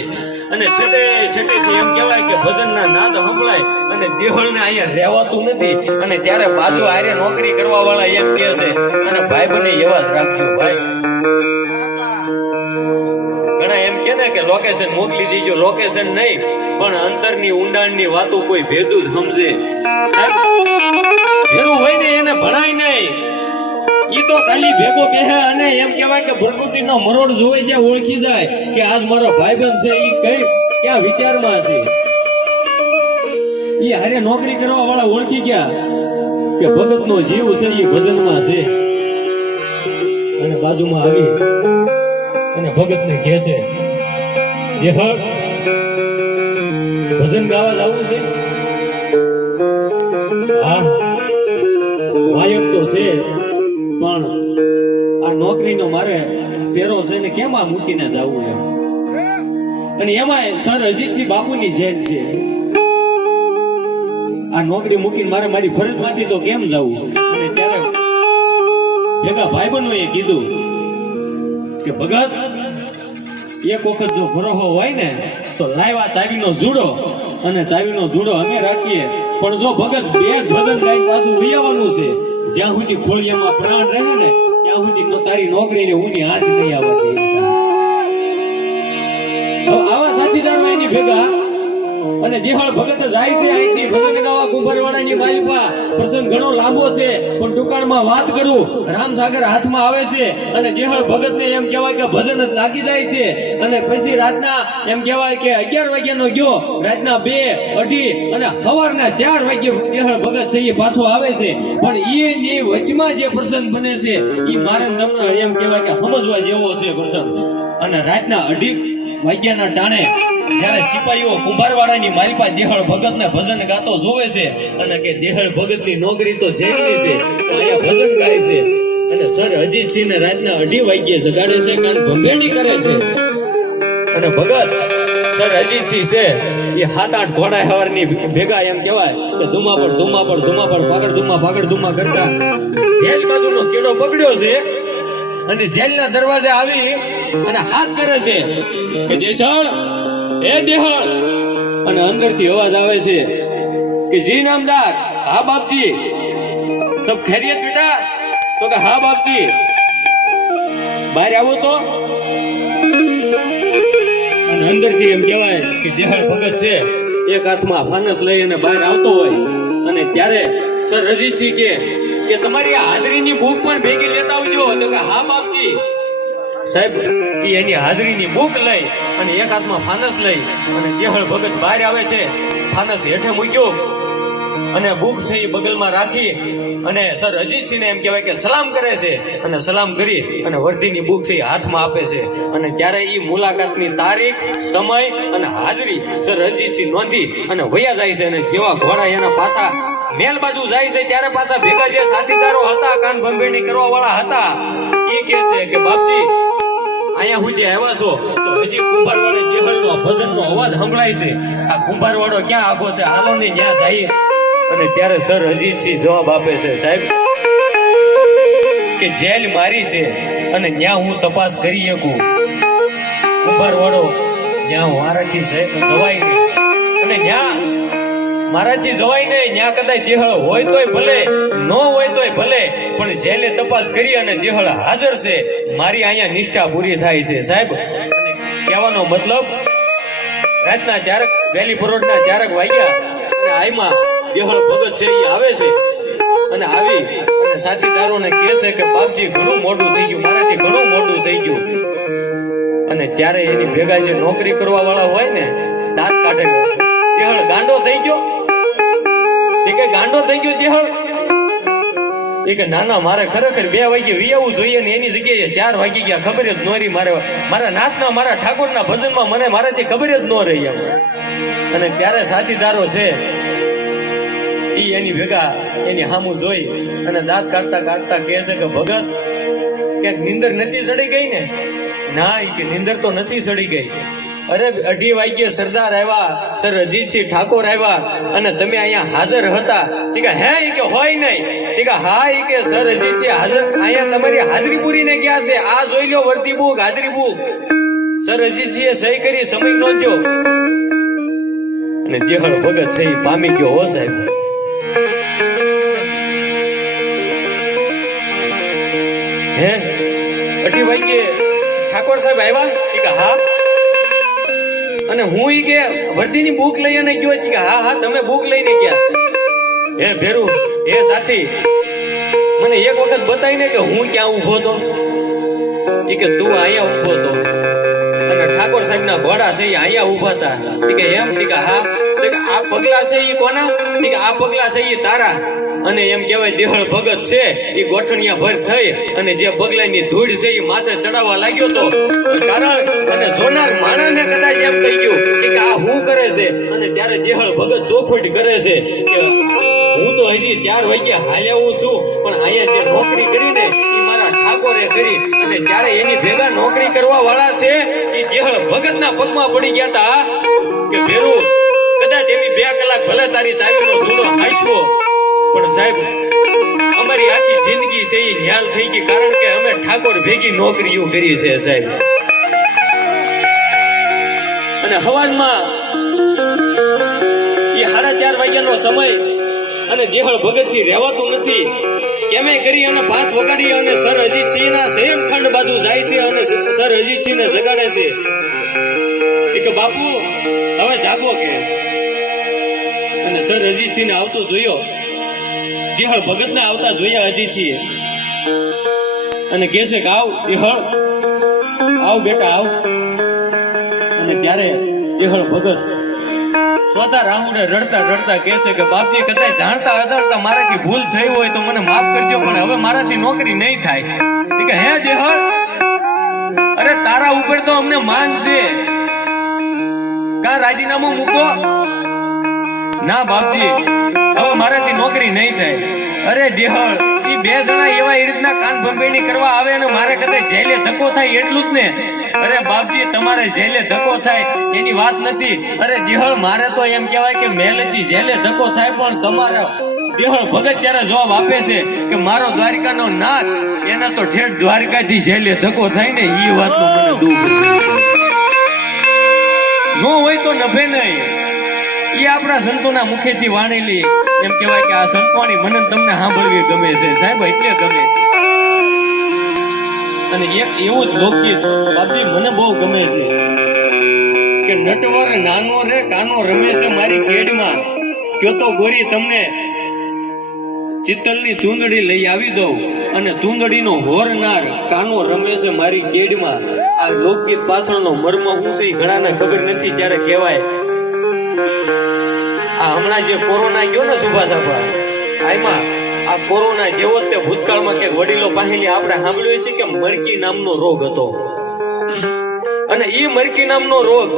અને છેટેથી એમ કહેવાય કે ભજનના નાદ સંભળાય અને દેહળને અહીંયા રહેવાતું નથી. અને ત્યારે બાજુ હારે નોકરી કરવા વાળા એમ કહે છે અને ભાઈ બને એવા જ રાખજો ભાઈ. ઘણા એમ કે ને કે લોકેશન મોકલી દીજો, લોકેશન નહીં પણ અંતરની ઊંડાણની વાતો કોઈ ભેદું જ સમજે. ભેરું હોય ને એને ભણાય નહીં, ઈ તો ખાલી ભેગો બેહે અને એમ કહેવાય કે પ્રકૃતિનો મરોડ જોઈ જે ઓળખી જાય કે આજ મારો ભાઈબંધ છે, ઈ કઈ ક્યાં વિચારમાં છે. ઈ હારે નોકરી કરવા વાળા ઓળખી ગયા કે ભગતનો જીવ છે ઈ ભજનમાં છે. અને બાજુમાં આવી અને ભગતને કહે છે દેહળ ભજન ગાવા જવું છે. હા વાયક તો છે પણ આ નોકરીનો મારે પેરો છે ને કેમ આ મૂકીને જવું એમ. અને એમાં સર અજીતસિંહ બાપુની જેલ છે. આ નોકરી મૂકીને મારે મારી ફરજમાંથી તો કેમ જવું. અને ત્યારે ભેગા ભાઈબંધોએ કીધું કે ભગત એક વખત જો ભરોહો હોય ને તો લાવ્યા ચાવીનો જુડો અને ચાવીનો જુડો અમે રાખીએ. પણ જો ભગત બે ભજન ગાઈ પાછું વિયાવાનું છે, જ્યાં સુધી ખોળિયામાં પ્રાણ રહે ને ત્યાં સુધી તારી નોકરીને ઊની હાથ નહીં આવવા દે. આવા સાથીદારો એની ભેગા અને દેહળ ભગત જાય છે અહીંથી ભજન ગાવા કુંભારવાડાની માલિપા. પ્રસંગ ઘણો લાંબો છે પણ ટૂંકાણમાં વાત કરું. રામસાગર હાથમાં આવે છે અને દેહળ ભગતને એમ કહેવાય કે ભજન જ લાગી જાય છે. અને પછી રાતના એમ કહેવાય કે 11 વાગ્યાનો ગયો, રાતના 2, 2:30 અને સવારના 4 વાગ્યે દેહળ ભગત છે એ પાછો આવે છે. પણ એ વચમાં જે પ્રસંગ બને છે એ મારે તમને એમ કહેવાય કે સમજવા જેવો છે પ્રસંગ. અને રાતના 2:30 વાગ્યાના ટાણે જ્યારે સિપાહીઓ કુંભારવાડાની માલિપા દેહળ ભગતને ભજન ગાતો જોવે છે અને કે દેહળ ભગતની નોકરી તો જેલની છે, અહીંયા ભજન ગાય છે. અને સર અજીતસિંહને રાતના 2:30 વાગ્યે જગાડે છે, કાન ભંભેડી કરે છે. અને ભગત સર અજીતસિંહ છે એ 7-8 ઘોડા હવારની ભેગા એમ કહેવાય કે ધુમા પડ પાગડ ધુમા કરતા જેલ બાજુનો કેડો પકડ્યો છે અને જેલના દરવાજે આવી અને હાથ કરે છે કે દેશળ એ દેહળ. અને અંદરથી અવાજ આવે છે કે જી નામદાર. હા બાપજી. સબ ખૈરિયત બેટા? તો કે હા બાપજી. બહાર આવો તો. અને અંદરથી એમ કહેવાય કે દેહળ ભગત છે એક હાથમાં ફાનસ લઈ અને બહાર આવતો હોય. અને ત્યારે સર અજીતસિંહ કે તમારી હાજરીની બુક પણ ભેગી લેતા આવજો. તો કે હા બાપજી. સાહેબ એની હાજરીની બુક લઈ અને એક હાથમાં ફાનસ લઈ અને દેહળ ભગત બહાર આવે છે. ફાનસ હેઠે મૂક્યો અને બુક છે એ બગલમાં રાખી અને સર અજીતસિંહને એમ કહેવાય કે સલામ કરે છે. અને સલામ કરી અને વર્ધીની બુક છે એ હાથમાં આપે છે. અને ત્યારે એ મુલાકાતની તારીખ, સમય અને હાજરી સર અજીતસિંહ નોંધી અને વયા જાય છે. અને કેવા ઘોડા એના પાછા મેલ બાજુ જાય છે ત્યારે પાછા ભેગા જે સાથીદારો હતા, કાન ભંભેરણી કરવા વાળા હતા, એ કહે છે કે બાપજી અહીંયા હું જે આવ્યા છો તો હજી કુંભારવાડે દેહળનો ભજનનો અવાજ સંભળાય છે. આ કુંભારવાડો ક્યાં આખો છે, હાલો ને ત્યાં જઈએ. અને ત્યારે સર અજીતસિંહ જવાબ આપે છે સાહેબ કે જેલ મારી છે અને ત્યાં હું તપાસ કરી શકું. કુંભારવાડો ત્યાં મારાથી જવાય નહીં. અને ત્યાં મારાથી જવાય નહીં. ન્યા કદાચ દેહળ હોય તોય ભલે, ન હોય તોય ભલે, પણ જેલે તપાસ કરી અને દેહળ હાજર છે, મારી અહીંયા નિષ્ઠા પૂરી થાય છે. સાહેબ, કહેવાનો મતલબ રાતના 4 વહેલી પરોઢના 4 વાગ્યા અને આઈમાં દેહળ ભગત છે એ આવે છે અને આવી અને સાથીદારોને કહે છે કે બાપજી ઘણું મોડું થઈ ગયું, મારાથી ઘણું મોડું થઈ ગયું. અને ત્યારે એની ભેગા જે નોકરી કરવા વાળા હોય ને દાંત કાઢે, દેહળ ગાંડો થઈ ગયો. તે કે ગાંડો થઈ ગયો દેહળ? એ કે નાના, મારે ખરેખર 2 વાગે વિયાવું જોઈએ ને એની જગ્યાએ 4 વાગી ગયા, ખબર જ ન રહી. મારા નાથના મારા ઠાકોરના ભજનમાં મને મારાથી ખબર જ ન રહી એમ. અને ત્યારે સાથીદારો છે ઈ એની ભેગા એની હામું જોઈ અને દાંત કાઢતા કાઢતા કહે છે કે ભગત, ક્યાંક નીંદર નથી ચડી ગઈ ને? ના, ઈ કે નીંદર તો નથી ચડી ગઈ. અરે 2:30 વાગ્યે સરદાર આવ્યા, સર અજીતસિંહ ઠાકોર આવ્યા અને તમે અહીંયા હાજર હતા. ઠીક હે? ઈ કે હોય નહીં. ઠીક હા, ઈ કે સર અજીતસિંહ હાજર અહીંયા તમારી હાજરી પૂરીને ગયા છે, આ જોઈ લો વર્તી બુક, હાજરી બુક. સર અજીતસિંહે સહી કરી, સમય નોંધ્યો અને દેહળ ભગત છે પામી ગયો. હો સાહેબ, હે 2:30 વાગ્યે ઠાકોર સાહેબ આવ્યા? ઠીક હા. અને હું ઈ કે વર્ધીની બુક લઈ અને ગયો? કે હા હા, તમે બુક લઈને ગયા. હે ભેરું, હે સાથી, મને એક વખત બતાવીને કે હું ક્યાં ઊભો હતો? ઈ કે તું અહીંયા ઊભો હતો અને ઠાકોર સાહેબના ઘોડા છે એ અહીંયા ઊભા હતા. કે એમ? કે હા. આ પગલા છે એ કોના? કે આ પગલા છે એ તારા. અને એમ કહેવાય દેહળ ભગત છે એ ગોઠણિયા ભર થઈ અને જે બગલાની ધૂળ છે એ માથે ચડાવવા લાગ્યો તો કારણ અને જોનાર માણસને કદાચ એમ કહી ગયું કે આ હું કરે છે. અને ત્યારે દેહળ ભગત ચોખવટ કરે છે કે હું તો હજી 4 વાગ્યા હાલ્યાવું છું, પણ અહીંયા જે નોકરી કરીને એ મારા ઠાકોરે કરી. અને ત્યારે એની ભેગા નોકરી કરવા વાળા છે એ દેહળ ભગતના પગમાં પડી ગયા હતા કે ભેરું, કદાચ એની 2 કલાક ભલે તારી ચાવીનો ધૂળો હાંસવો, પણ સાહેબ અમારી આખી જિંદગી છે એ ન્યાલ થઈ ગઈ, કારણ કે અમે ઠાકોર ભેગી નોકરીઓ કરી છે સાહેબ. અને હવારમાં એ 4:30 વાગ્યાનો સમય અને દેહળ ભગત થી રહેવાતું નથી. કેમે કરી અને 5 વગાડી અને સર અજીતસિંહ ના શયનખંડ બાજુ જાય છે અને સર અજીતસિંહ ને જગાડે છે કે બાપુ હવે જાગો કે. અને સર અજીતસિંહ ને આવતો જોયો, દેહળ ભગત ને આવતા જોયા અજીતસિંહે અને કહે છે કે આવ દેહળ, આવ બેટા આવ. અને ત્યારે દેહળ ભગત સ્વતા રામુડે રડતા રડતા કહે છે કે બાપજી, કદાચ જાણતા અજાણતા મારાથી ભૂલ થઈ હોય તો મને માફ કરજો, પણ હવે મારાથી નોકરી નહીં થાય. કે હે દેહળ, અરે તારા ઉપર તો અમને માન છે, કા રાજીનામું મૂકો? ના બાપજી, હવે મારાથી નોકરી નહીં થાય. અરે દેહળ, એ 2 જણા એવા એ રીતના કાન ભંભેણી કરવા આવે અને મારે કદાચ જેલે ધક્કો થાય એટલું જ ને. અરે બાપજી, તમારે જેલે ધક્કો થાય એની વાત નથી. અરે દેહળ, મારે તો એમ કહેવાય કે મહેલથી જેલે ધક્કો થાય, પણ તમારા દેહળ ભગત ત્યારે જવાબ આપે છે કે મારો દ્વારિકાનો નાથ એના તો ઠેઠ દ્વારકાથી જેલે ધક્કો થાય ને, એ વાતનું મને દુઃખ ન હોય તો નભે નહીં. એ આપણા સંતોના મુખેથી વાણેલી એમ કહેવાય કે આ સંતવાણી મને તમને સાંભળવી ગમે છે સાહેબ, એટલે ગમે છે. અને એક એવું જ લોકગીત બાપજી મને બહુ ગમે છે કે નટવર નાનો રે કાનો રમે છે મારી કેડમાં, કયો તો ગોરી તમને ચિત્તલની ચૂંદડી લઈ આવી દઉં, અને ચૂંદડીનો હોરનાર કાનો રમે છે મારી કેડમાં. આ લોકગીત પાછળનો મર્મ શું છે એ ઘણાને ખબર નથી. ત્યારે કહેવાય આ હમણાં જે કોરોના ગયો ને સુભાષાપા, આમાં આ કોરોના જેવો જ તે ભૂતકાળમાં કે વડીલો પાસેથી આપણે સાંભળ્યું છે કે મરકી નામનો રોગ હતો. અને એ મરકી નામનો રોગ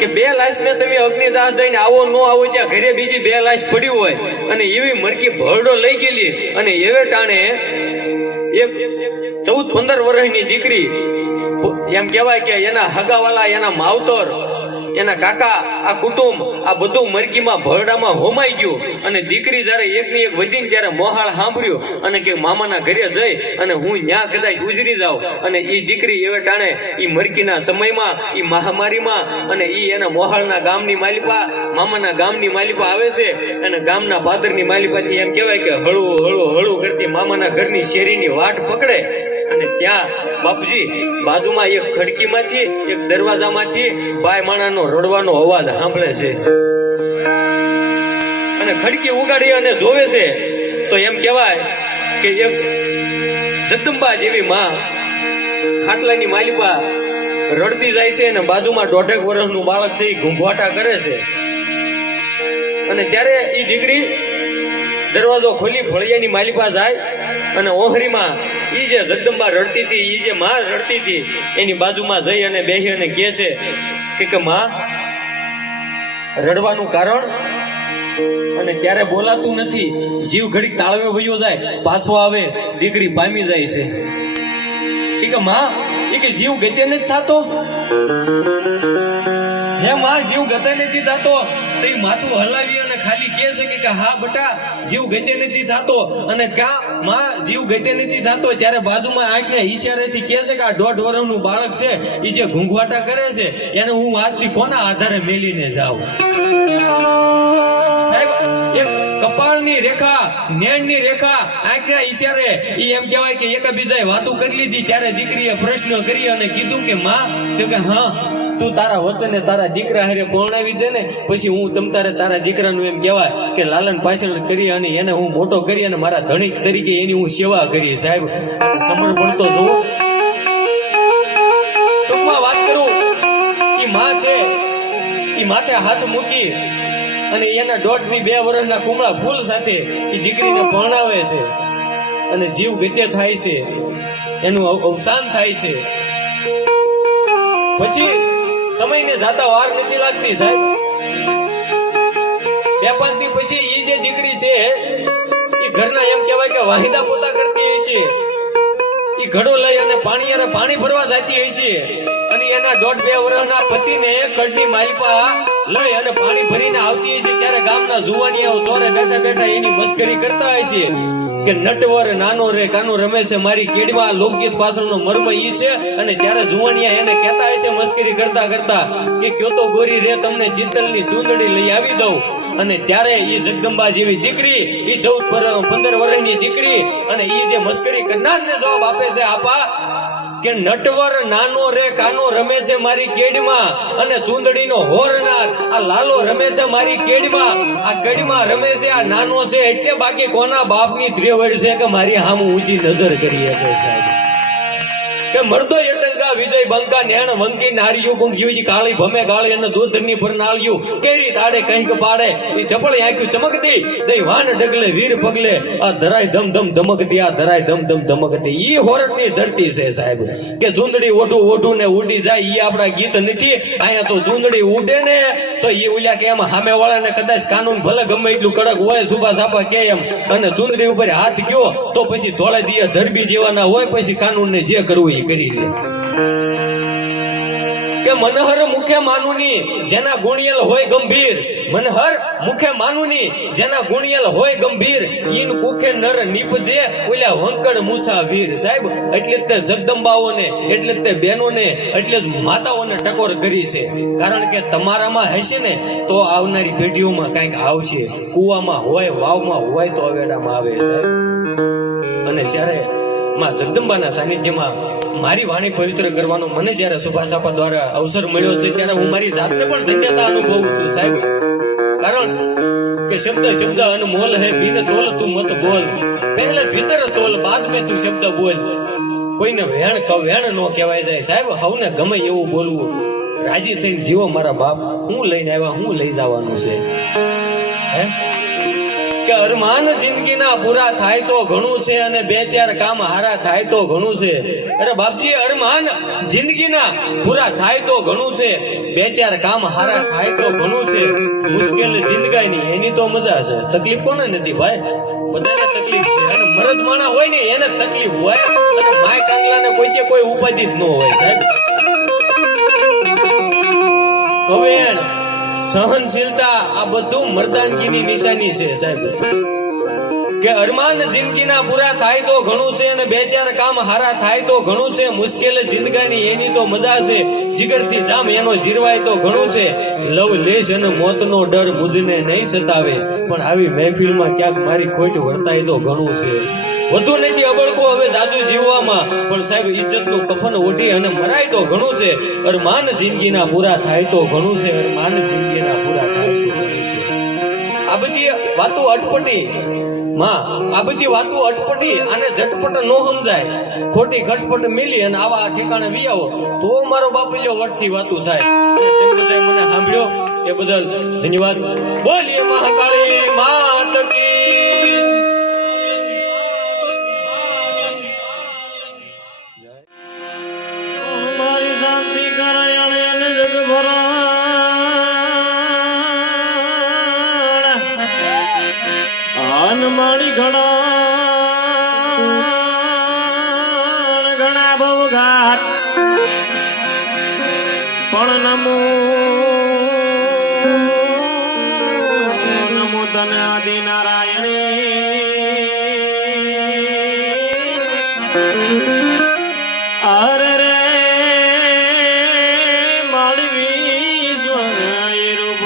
કે 2 લાશને તમે અગ્નિદાહ દઈને આવો ન આવો ત્યાં ઘરે બીજી 2 લાશ પડી હોય, અને એવી મરકી ભરડો લઈ ગયેલી. અને એવે ટાણે એક 14-15 વર્ષની દીકરી એમ કહેવાય કે એના હગાવાલા એના માવતર એના કાકા, આ કુટુંબ, આ બધું મરકીમાં ભરડામાં હોમાઈ ગયું. અને દીકરી જ્યારે એકની એક વધીને ત્યારે મોહાળ સાંભળ્યું અને કે મામાના ઘરે જઈ અને હું ન્યા કદાચ ઉજરી જાઉં. અને એ દીકરી એવે ટાણે એ મરકીના સમયમાં, એ મહામારીમાં, અને એ એના મોહાળના ગામની માલિપા, મામાના ગામની માલિપા આવે છે. અને ગામના પાદરની માલિપાથી એમ કહેવાય કે હળવું હળવું હળવું કરતી મામાના ઘરની શેરીની વાટ પકડે. અને ત્યાં બાપજી બાજુમાં એક ખડકીમાંથી, એક દરવાજામાંથી બાય માણાનો રડવાનો અવાજ સાંભળે છે. અને ખડકી ઉગાડી અને જોવે છે તો એમ કહેવાય કે એક જગદંબા જેવી માં ખાટલાની માલિપા રડતી જાય છે અને બાજુમાં 1.5 વર્ષનું બાળક છે એ ઘૂંઘવાટા કરે છે. અને ત્યારે એ દીકરી દરવાજો ખોલી ફળિયાની માલિપા જાય અને ઓહરીમાં ઈ જે જગદંબા રડતી હતી, ઈ જે માં રડતી હતી એની બાજુમાં જઈ અને બેહી અને કહે છે કે માં રડવાનું કારણ. અને ત્યારે બોલાતું નથી, જીવ ઘડીક તાળવે વયો જાય, પાછો આવે, દીકરી પામી જાય છે. કે માં એ કે જીવ ગતે નથી થતો, હે માં જીવ ગતે નથી થતો. તો એ માથું હલાવી અને ખાલી કહે છે કે હા બટા જીવ ગતે નથી થતો. અને કા માં જીવ ગતે નથી થતો. ત્યારે બાજુમાં આંખે ઈશારેથી કહે છે કે આ 1.5 વર્ષનું બાળક છે એ જે ઘૂંઘવાટા કરે છે એને હું આજથી કોના આધારે મેલીને જાઉં. સાહેબ એક કપાળની રેખા, નેણની રેખા, આંખના ઈશારે ઈ એમ કહેવાય કે એકબીજાએ વાતો કરી લીધી. ત્યારે દીકરીએ પ્રશ્ન કરી અને કીધું કે માં, તો કે હા તું તારા વચને તારા દીકરા હારે પરણાવી દે ને, પછી હું તારા દીકરાનું એમ કહેવાય કે લાલન પાછળ કરી અને એને હું મોટો કરી અને મારા ધણીક તરીકે એની હું સેવા કરી. સાહેબ સમર્પણ તો જોઉં. ટૂંકમાં વાત કરું, ઈ માં છે ઈ માથે હાથ મૂકી અને એના 1.5 થી 2 વર્ષના કુમળા ફૂલ સાથે એ દીકરીને પરણાવે છે. અને જીવ ગતે થાય છે, એનું અવસાન થાય છે. પછી સમયને જાતા વાર નથી લાગતી સાહેબ. 2-5 દી પછી એ જે દીકરી છે એ ઘરના એમ કહેવાય કે વાહિદા પોતા કરતી હોય છે. એ ઘડો લઈ અને પાણી ભરવા જતી હોય છે. અને એના 1.5-2 વર્ષના પતિને કડની માલિપા લઈ અને પાણી ભરીને આવતી હોય છે. ત્યારે ગામના જુવાનિયાઓ તોરે બેઠા બેઠા એની મસ્કરી કરતા હોય છે કે નટવર નાનો રે કાનો રમે છે મારી કેડમાં. લોકગીત પાછળનો મર્મ ઈ છે. અને ત્યારે જુવાનિયા એને કહેતા હોય છે મસ્કરી કરતા કરતા કે કયો તો ગોરી રે તમને ચિત્તલની ચૂંદડી લઈ આવી દઉં. અને ત્યારે ઈ જગદંબા જેવી દીકરી, ઈ 14-15 વર્ષની દીકરી, અને ઈ જે મસ્કરી કરનારને જવાબ આપે છે આપા કે નટવર નાનો રે કાનો રમે છે મારી કેડમાં, અને ચૂંદડીનો હોરનાર આ લાલો રમે છે મારી કેડમાં. આ કેડમાં રમે છે આ નાનો છે એટલે બાકી કોના બાપની ત્રેવડ છે કે મારી હામ ઊંચી નજર કરી શકે સાહેબ. કે મરદો એટંકા વિજય બંકા નેણ વંકી નારિયું કુંઠ્યું કાળી ભમે ગાળી અને દૂધની પરનાળ્યું કેરી તાડે કંઈક પાડે એ ચપળી આંખ્યું ચમકતી દઈ વાન ડગલે વીર પગલે આ ધરાય ધમ ધમ ધમકતી, આ ધરાય ધમ ધમ ધમકતી. ઈ હોરટની ધરતી છે સાહેબ. કે ચૂંદડી ઓઢું ને ઉડી જાય ઈ આપણા ગીત નથી. અહીંયા તો ચૂંદડી ઉડે ને તો ઈ ઉલ્યા કે એમ સામે વાળાને કદાચ કાનૂન ભલે ગમે એટલું કડક હોય, સુભા સાપા કે એમ, અને ચૂંદડી ઉપર હાથ ગયો તો પછી ધોળે દિયે ધરબી દેવાના હોય, પછી કાનૂનને જે કરવું એ કરી લે. કે મનહર મુખે માનુની જેના ગુણિયલ હોય ગંભીર, મનહર મુખે માનુની જેના ગુણિયલ હોય ગંભીર, ઈન કુખે નર નીપજે ઓલા વંકડ મૂછા વીર. સાહેબ એટલે જ તે જગદંબાઓને, એટલે જ તે બહેનોને, એટલે જ માતાઓને ટકોર કરી છે. કારણ કે તમારામાં હશે ને તો આવનારી પેઢીઓમાં કંઈક આવશે. કુવામાં હોય, વાવમાં હોય તો અવેડામાં આવે સાહેબ. અને જ્યારે માં જગદંબાના સાનિધ્યમાં મારી વાણી પવિત્ર કરવાનો મને જ્યારે સુભા સાપા દ્વારા અવસર મળ્યો છે ત્યારે હું મારી જાતને પણ ધન્યતા અનુભવું છું સાહેબ. કારણ કે શબ્દ અનમોલ હે બિન તોલ તું મત બોલ, પહેલે ભીતર તોલ બાદ મેં તું શબ્દ બોલ. કોઈને વેણ નો કહેવાય જાય સાહેબ. હવને ગમે એવું બોલવું. રાજી થઈને જીવો મારા બાપ, હું લઈને આવ્યા, હું લઈ જવાનું છે. હે કે અરમાન જિંદગીના પૂરા થાય તો ઘણું છે, અને 2-4 કામ હારા થાય તો ઘણું છે. અરે બાપજી અરમાન જિંદગીના પૂરા થાય તો ઘણું છે, 2-4 કામ હારા થાય તો ઘણું છે. મુશ્કેલ જિંદગાની એની તો મજા છે, તકલીફ કોને નથી ભાઈ? બધાને તકલીફ છે. અને મરદ માણા હોય ને એને તકલીફ હોય, અને માય કાંગલાને કોઈ ઉપાધિ જ ન હોય સાહેબ. કવેણ સહનશીલતા આ બધું મર્દાનગીની નિશાની છે સાહેબ કે અરમાન જિંદગીના પૂરા થાય તો ઘણું છે અને બે ચાર કામ હારા થાય તો ઘણું છે મુશ્કેલ જિંદગાની એની તો મજા છે જીગરથી જામ એનો જીરવાય તો ઘણું છે લવ લેશ અને મોતનો ડર મુજને નહીં સતાવે પણ આવી મહેફિલમાં ક્યાંક મારી ખોટ વર્તાય તો ઘણું છે વધુ નથી અબળકો હવે જાજુ જીવવામાં પણ સાહેબ ઇજ્જતનું કફન ઓઢી અને મરાય તો ઘણું છે અરમાન જિંદગીના પૂરા થાય તો ઘણું છે અરમાન જિંદગીના પૂરા થાય તો ઘણું છે આ બધી વાતો અટપટી આ બધી વાતો અટપટી અને ઝટપટ નો સમજાય ખોટી ખટપટ મિલી અને આવા ઠેકાણે વી આવો તો મારો બાપલ્યો વટથી વાતું થાય તેમ બધાય મને સાંભળ્યો એ બદલ ધન્યવાદ બોલીએ મહાકાળી માત કી મારી શાંતિ કરાય અને જગ ભરા માણી ઘણા ભવઘાટ પણ નમો તને આદિ નારાયણી અરે રે માળવી સ્વય રૂપ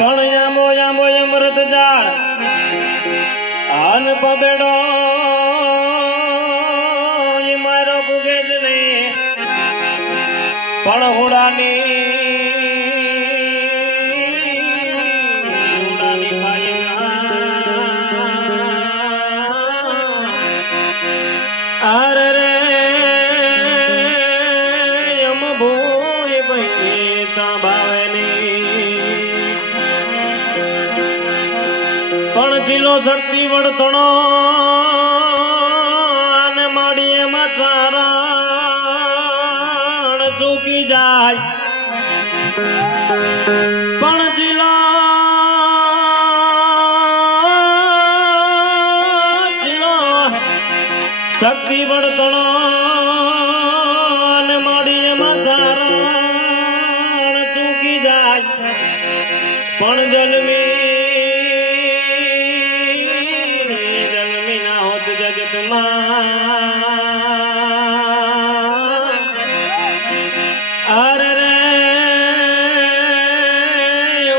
પણ યામો યામો અમૃત જાળ આન પબેડો ઈ મારો પુગે જ નહીં પણ હુડાની ભાઈ અરે રે અમ ભૂય ભાઈ તા ભાવે પણ ચીલો શક્તિ વળતણો અને માડીએ મચારણ ચૂકી જાય પણ ચીલો શક્તિ વળતણો અને માડીએ મચારણ ચૂકી જાય પણ જન્મી અરે રે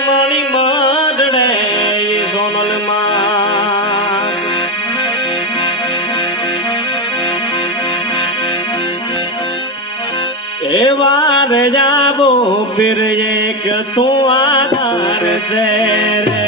માણી માડડે સોનલ માં એવા રે જાબો ફિર એક તું આધાર છે રે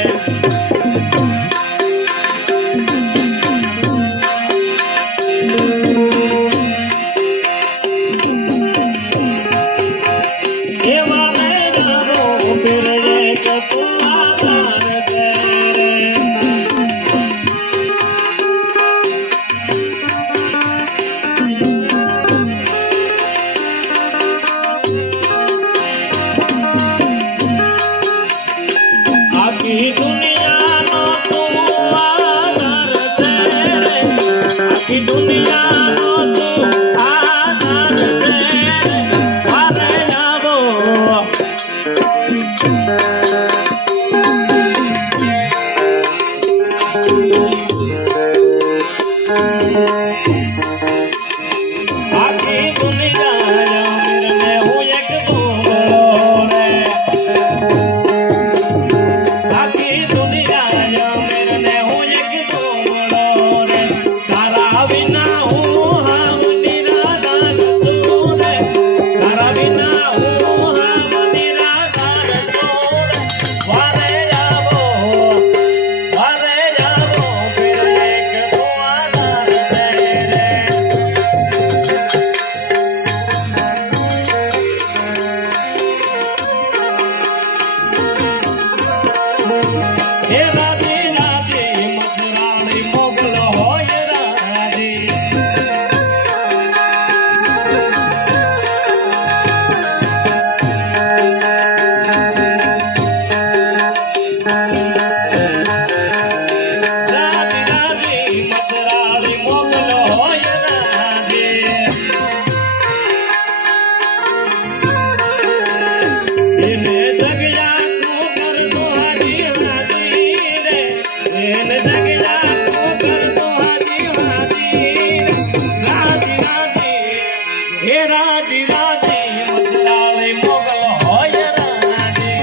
दुनिया હે રાજી રાજી મચરાલે મોગલ હોય રાજી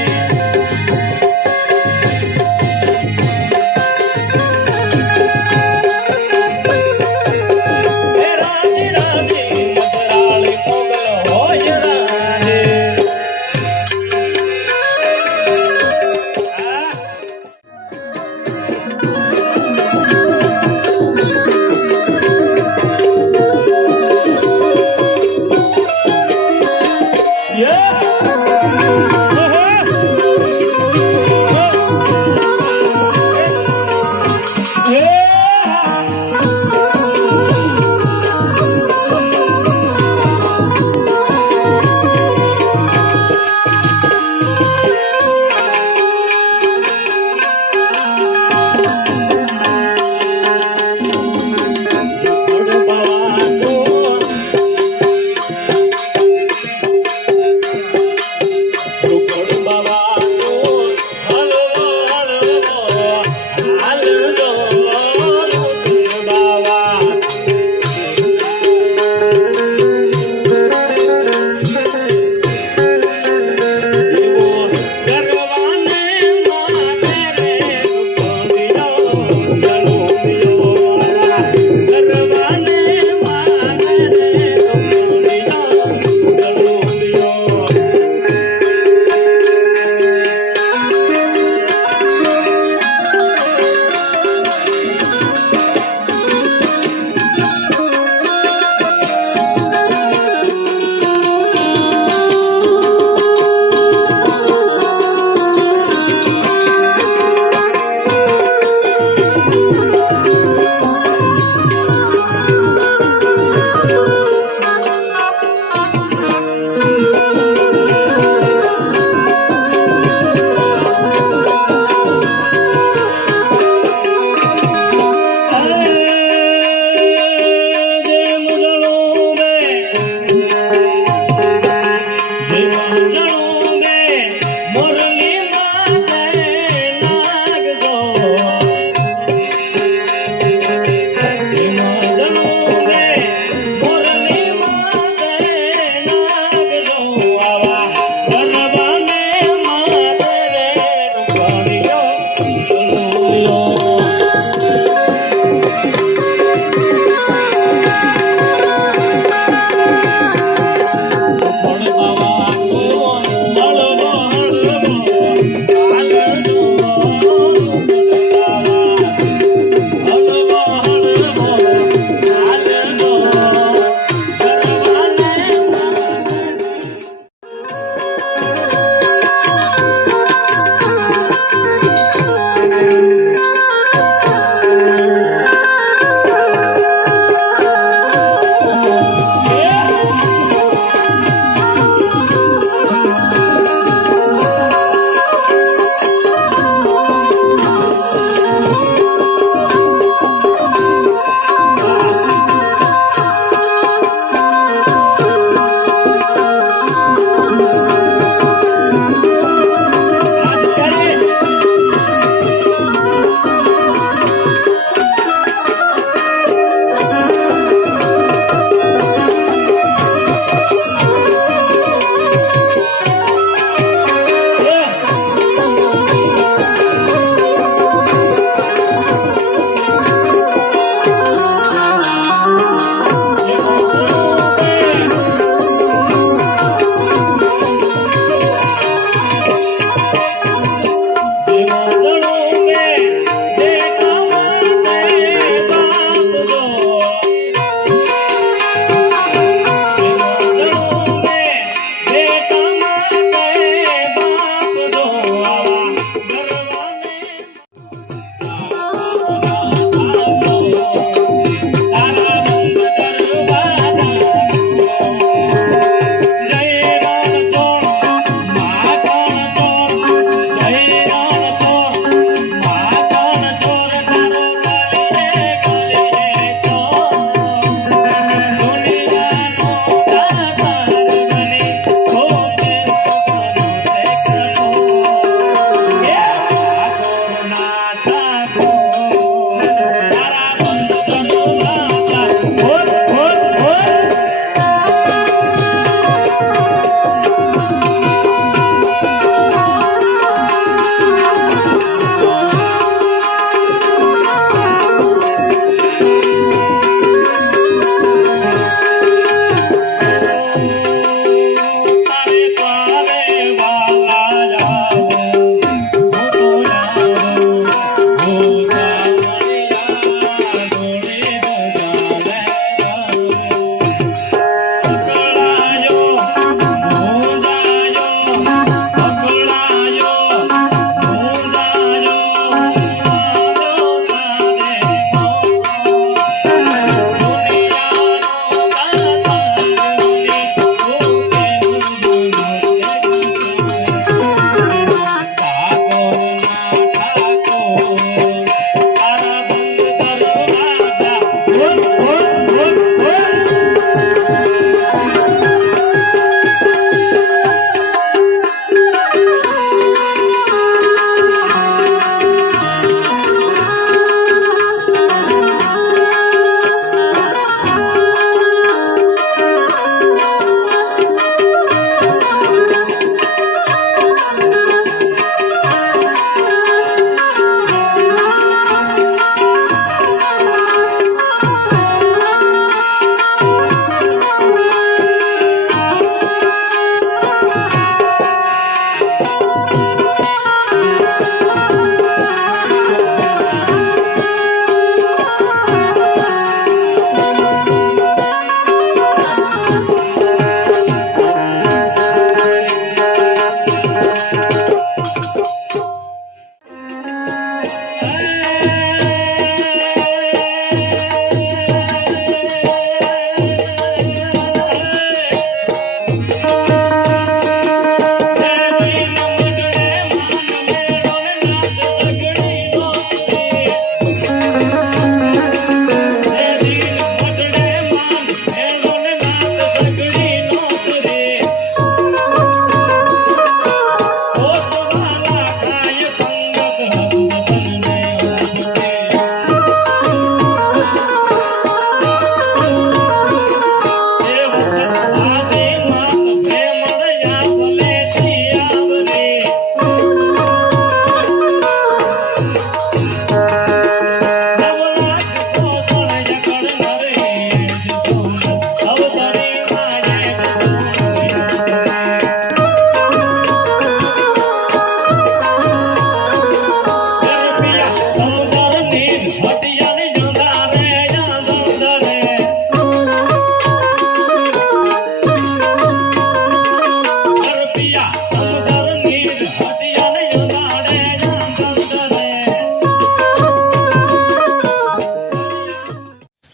હે રાજી રાજી મચરાલે મોગલ હોય રાજી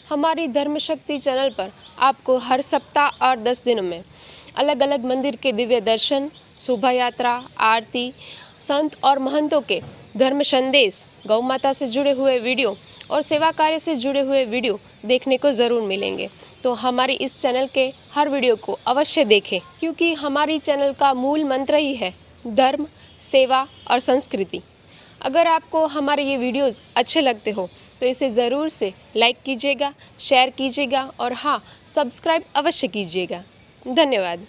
हमारी धर्म शक्ति चैनल पर आपको हर सप्ताह और 10 दिनों में अलग अलग मंदिर के दिव्य दर्शन, शोभा यात्रा, आरती, संत और महंतों के धर्म संदेश, गौ माता से जुड़े हुए वीडियो और सेवा कार्य से जुड़े हुए वीडियो देखने को ज़रूर मिलेंगे। तो हमारी इस चैनल के हर वीडियो को अवश्य देखें, क्योंकि हमारी चैनल का मूल मंत्र ही है धर्म, सेवा और संस्कृति। अगर आपको हमारे ये वीडियोस अच्छे लगते हो तो इसे ज़रूर से लाइक कीजिएगा, शेयर कीजिएगा और हाँ, सब्सक्राइब अवश्य कीजिएगा। धन्यवाद।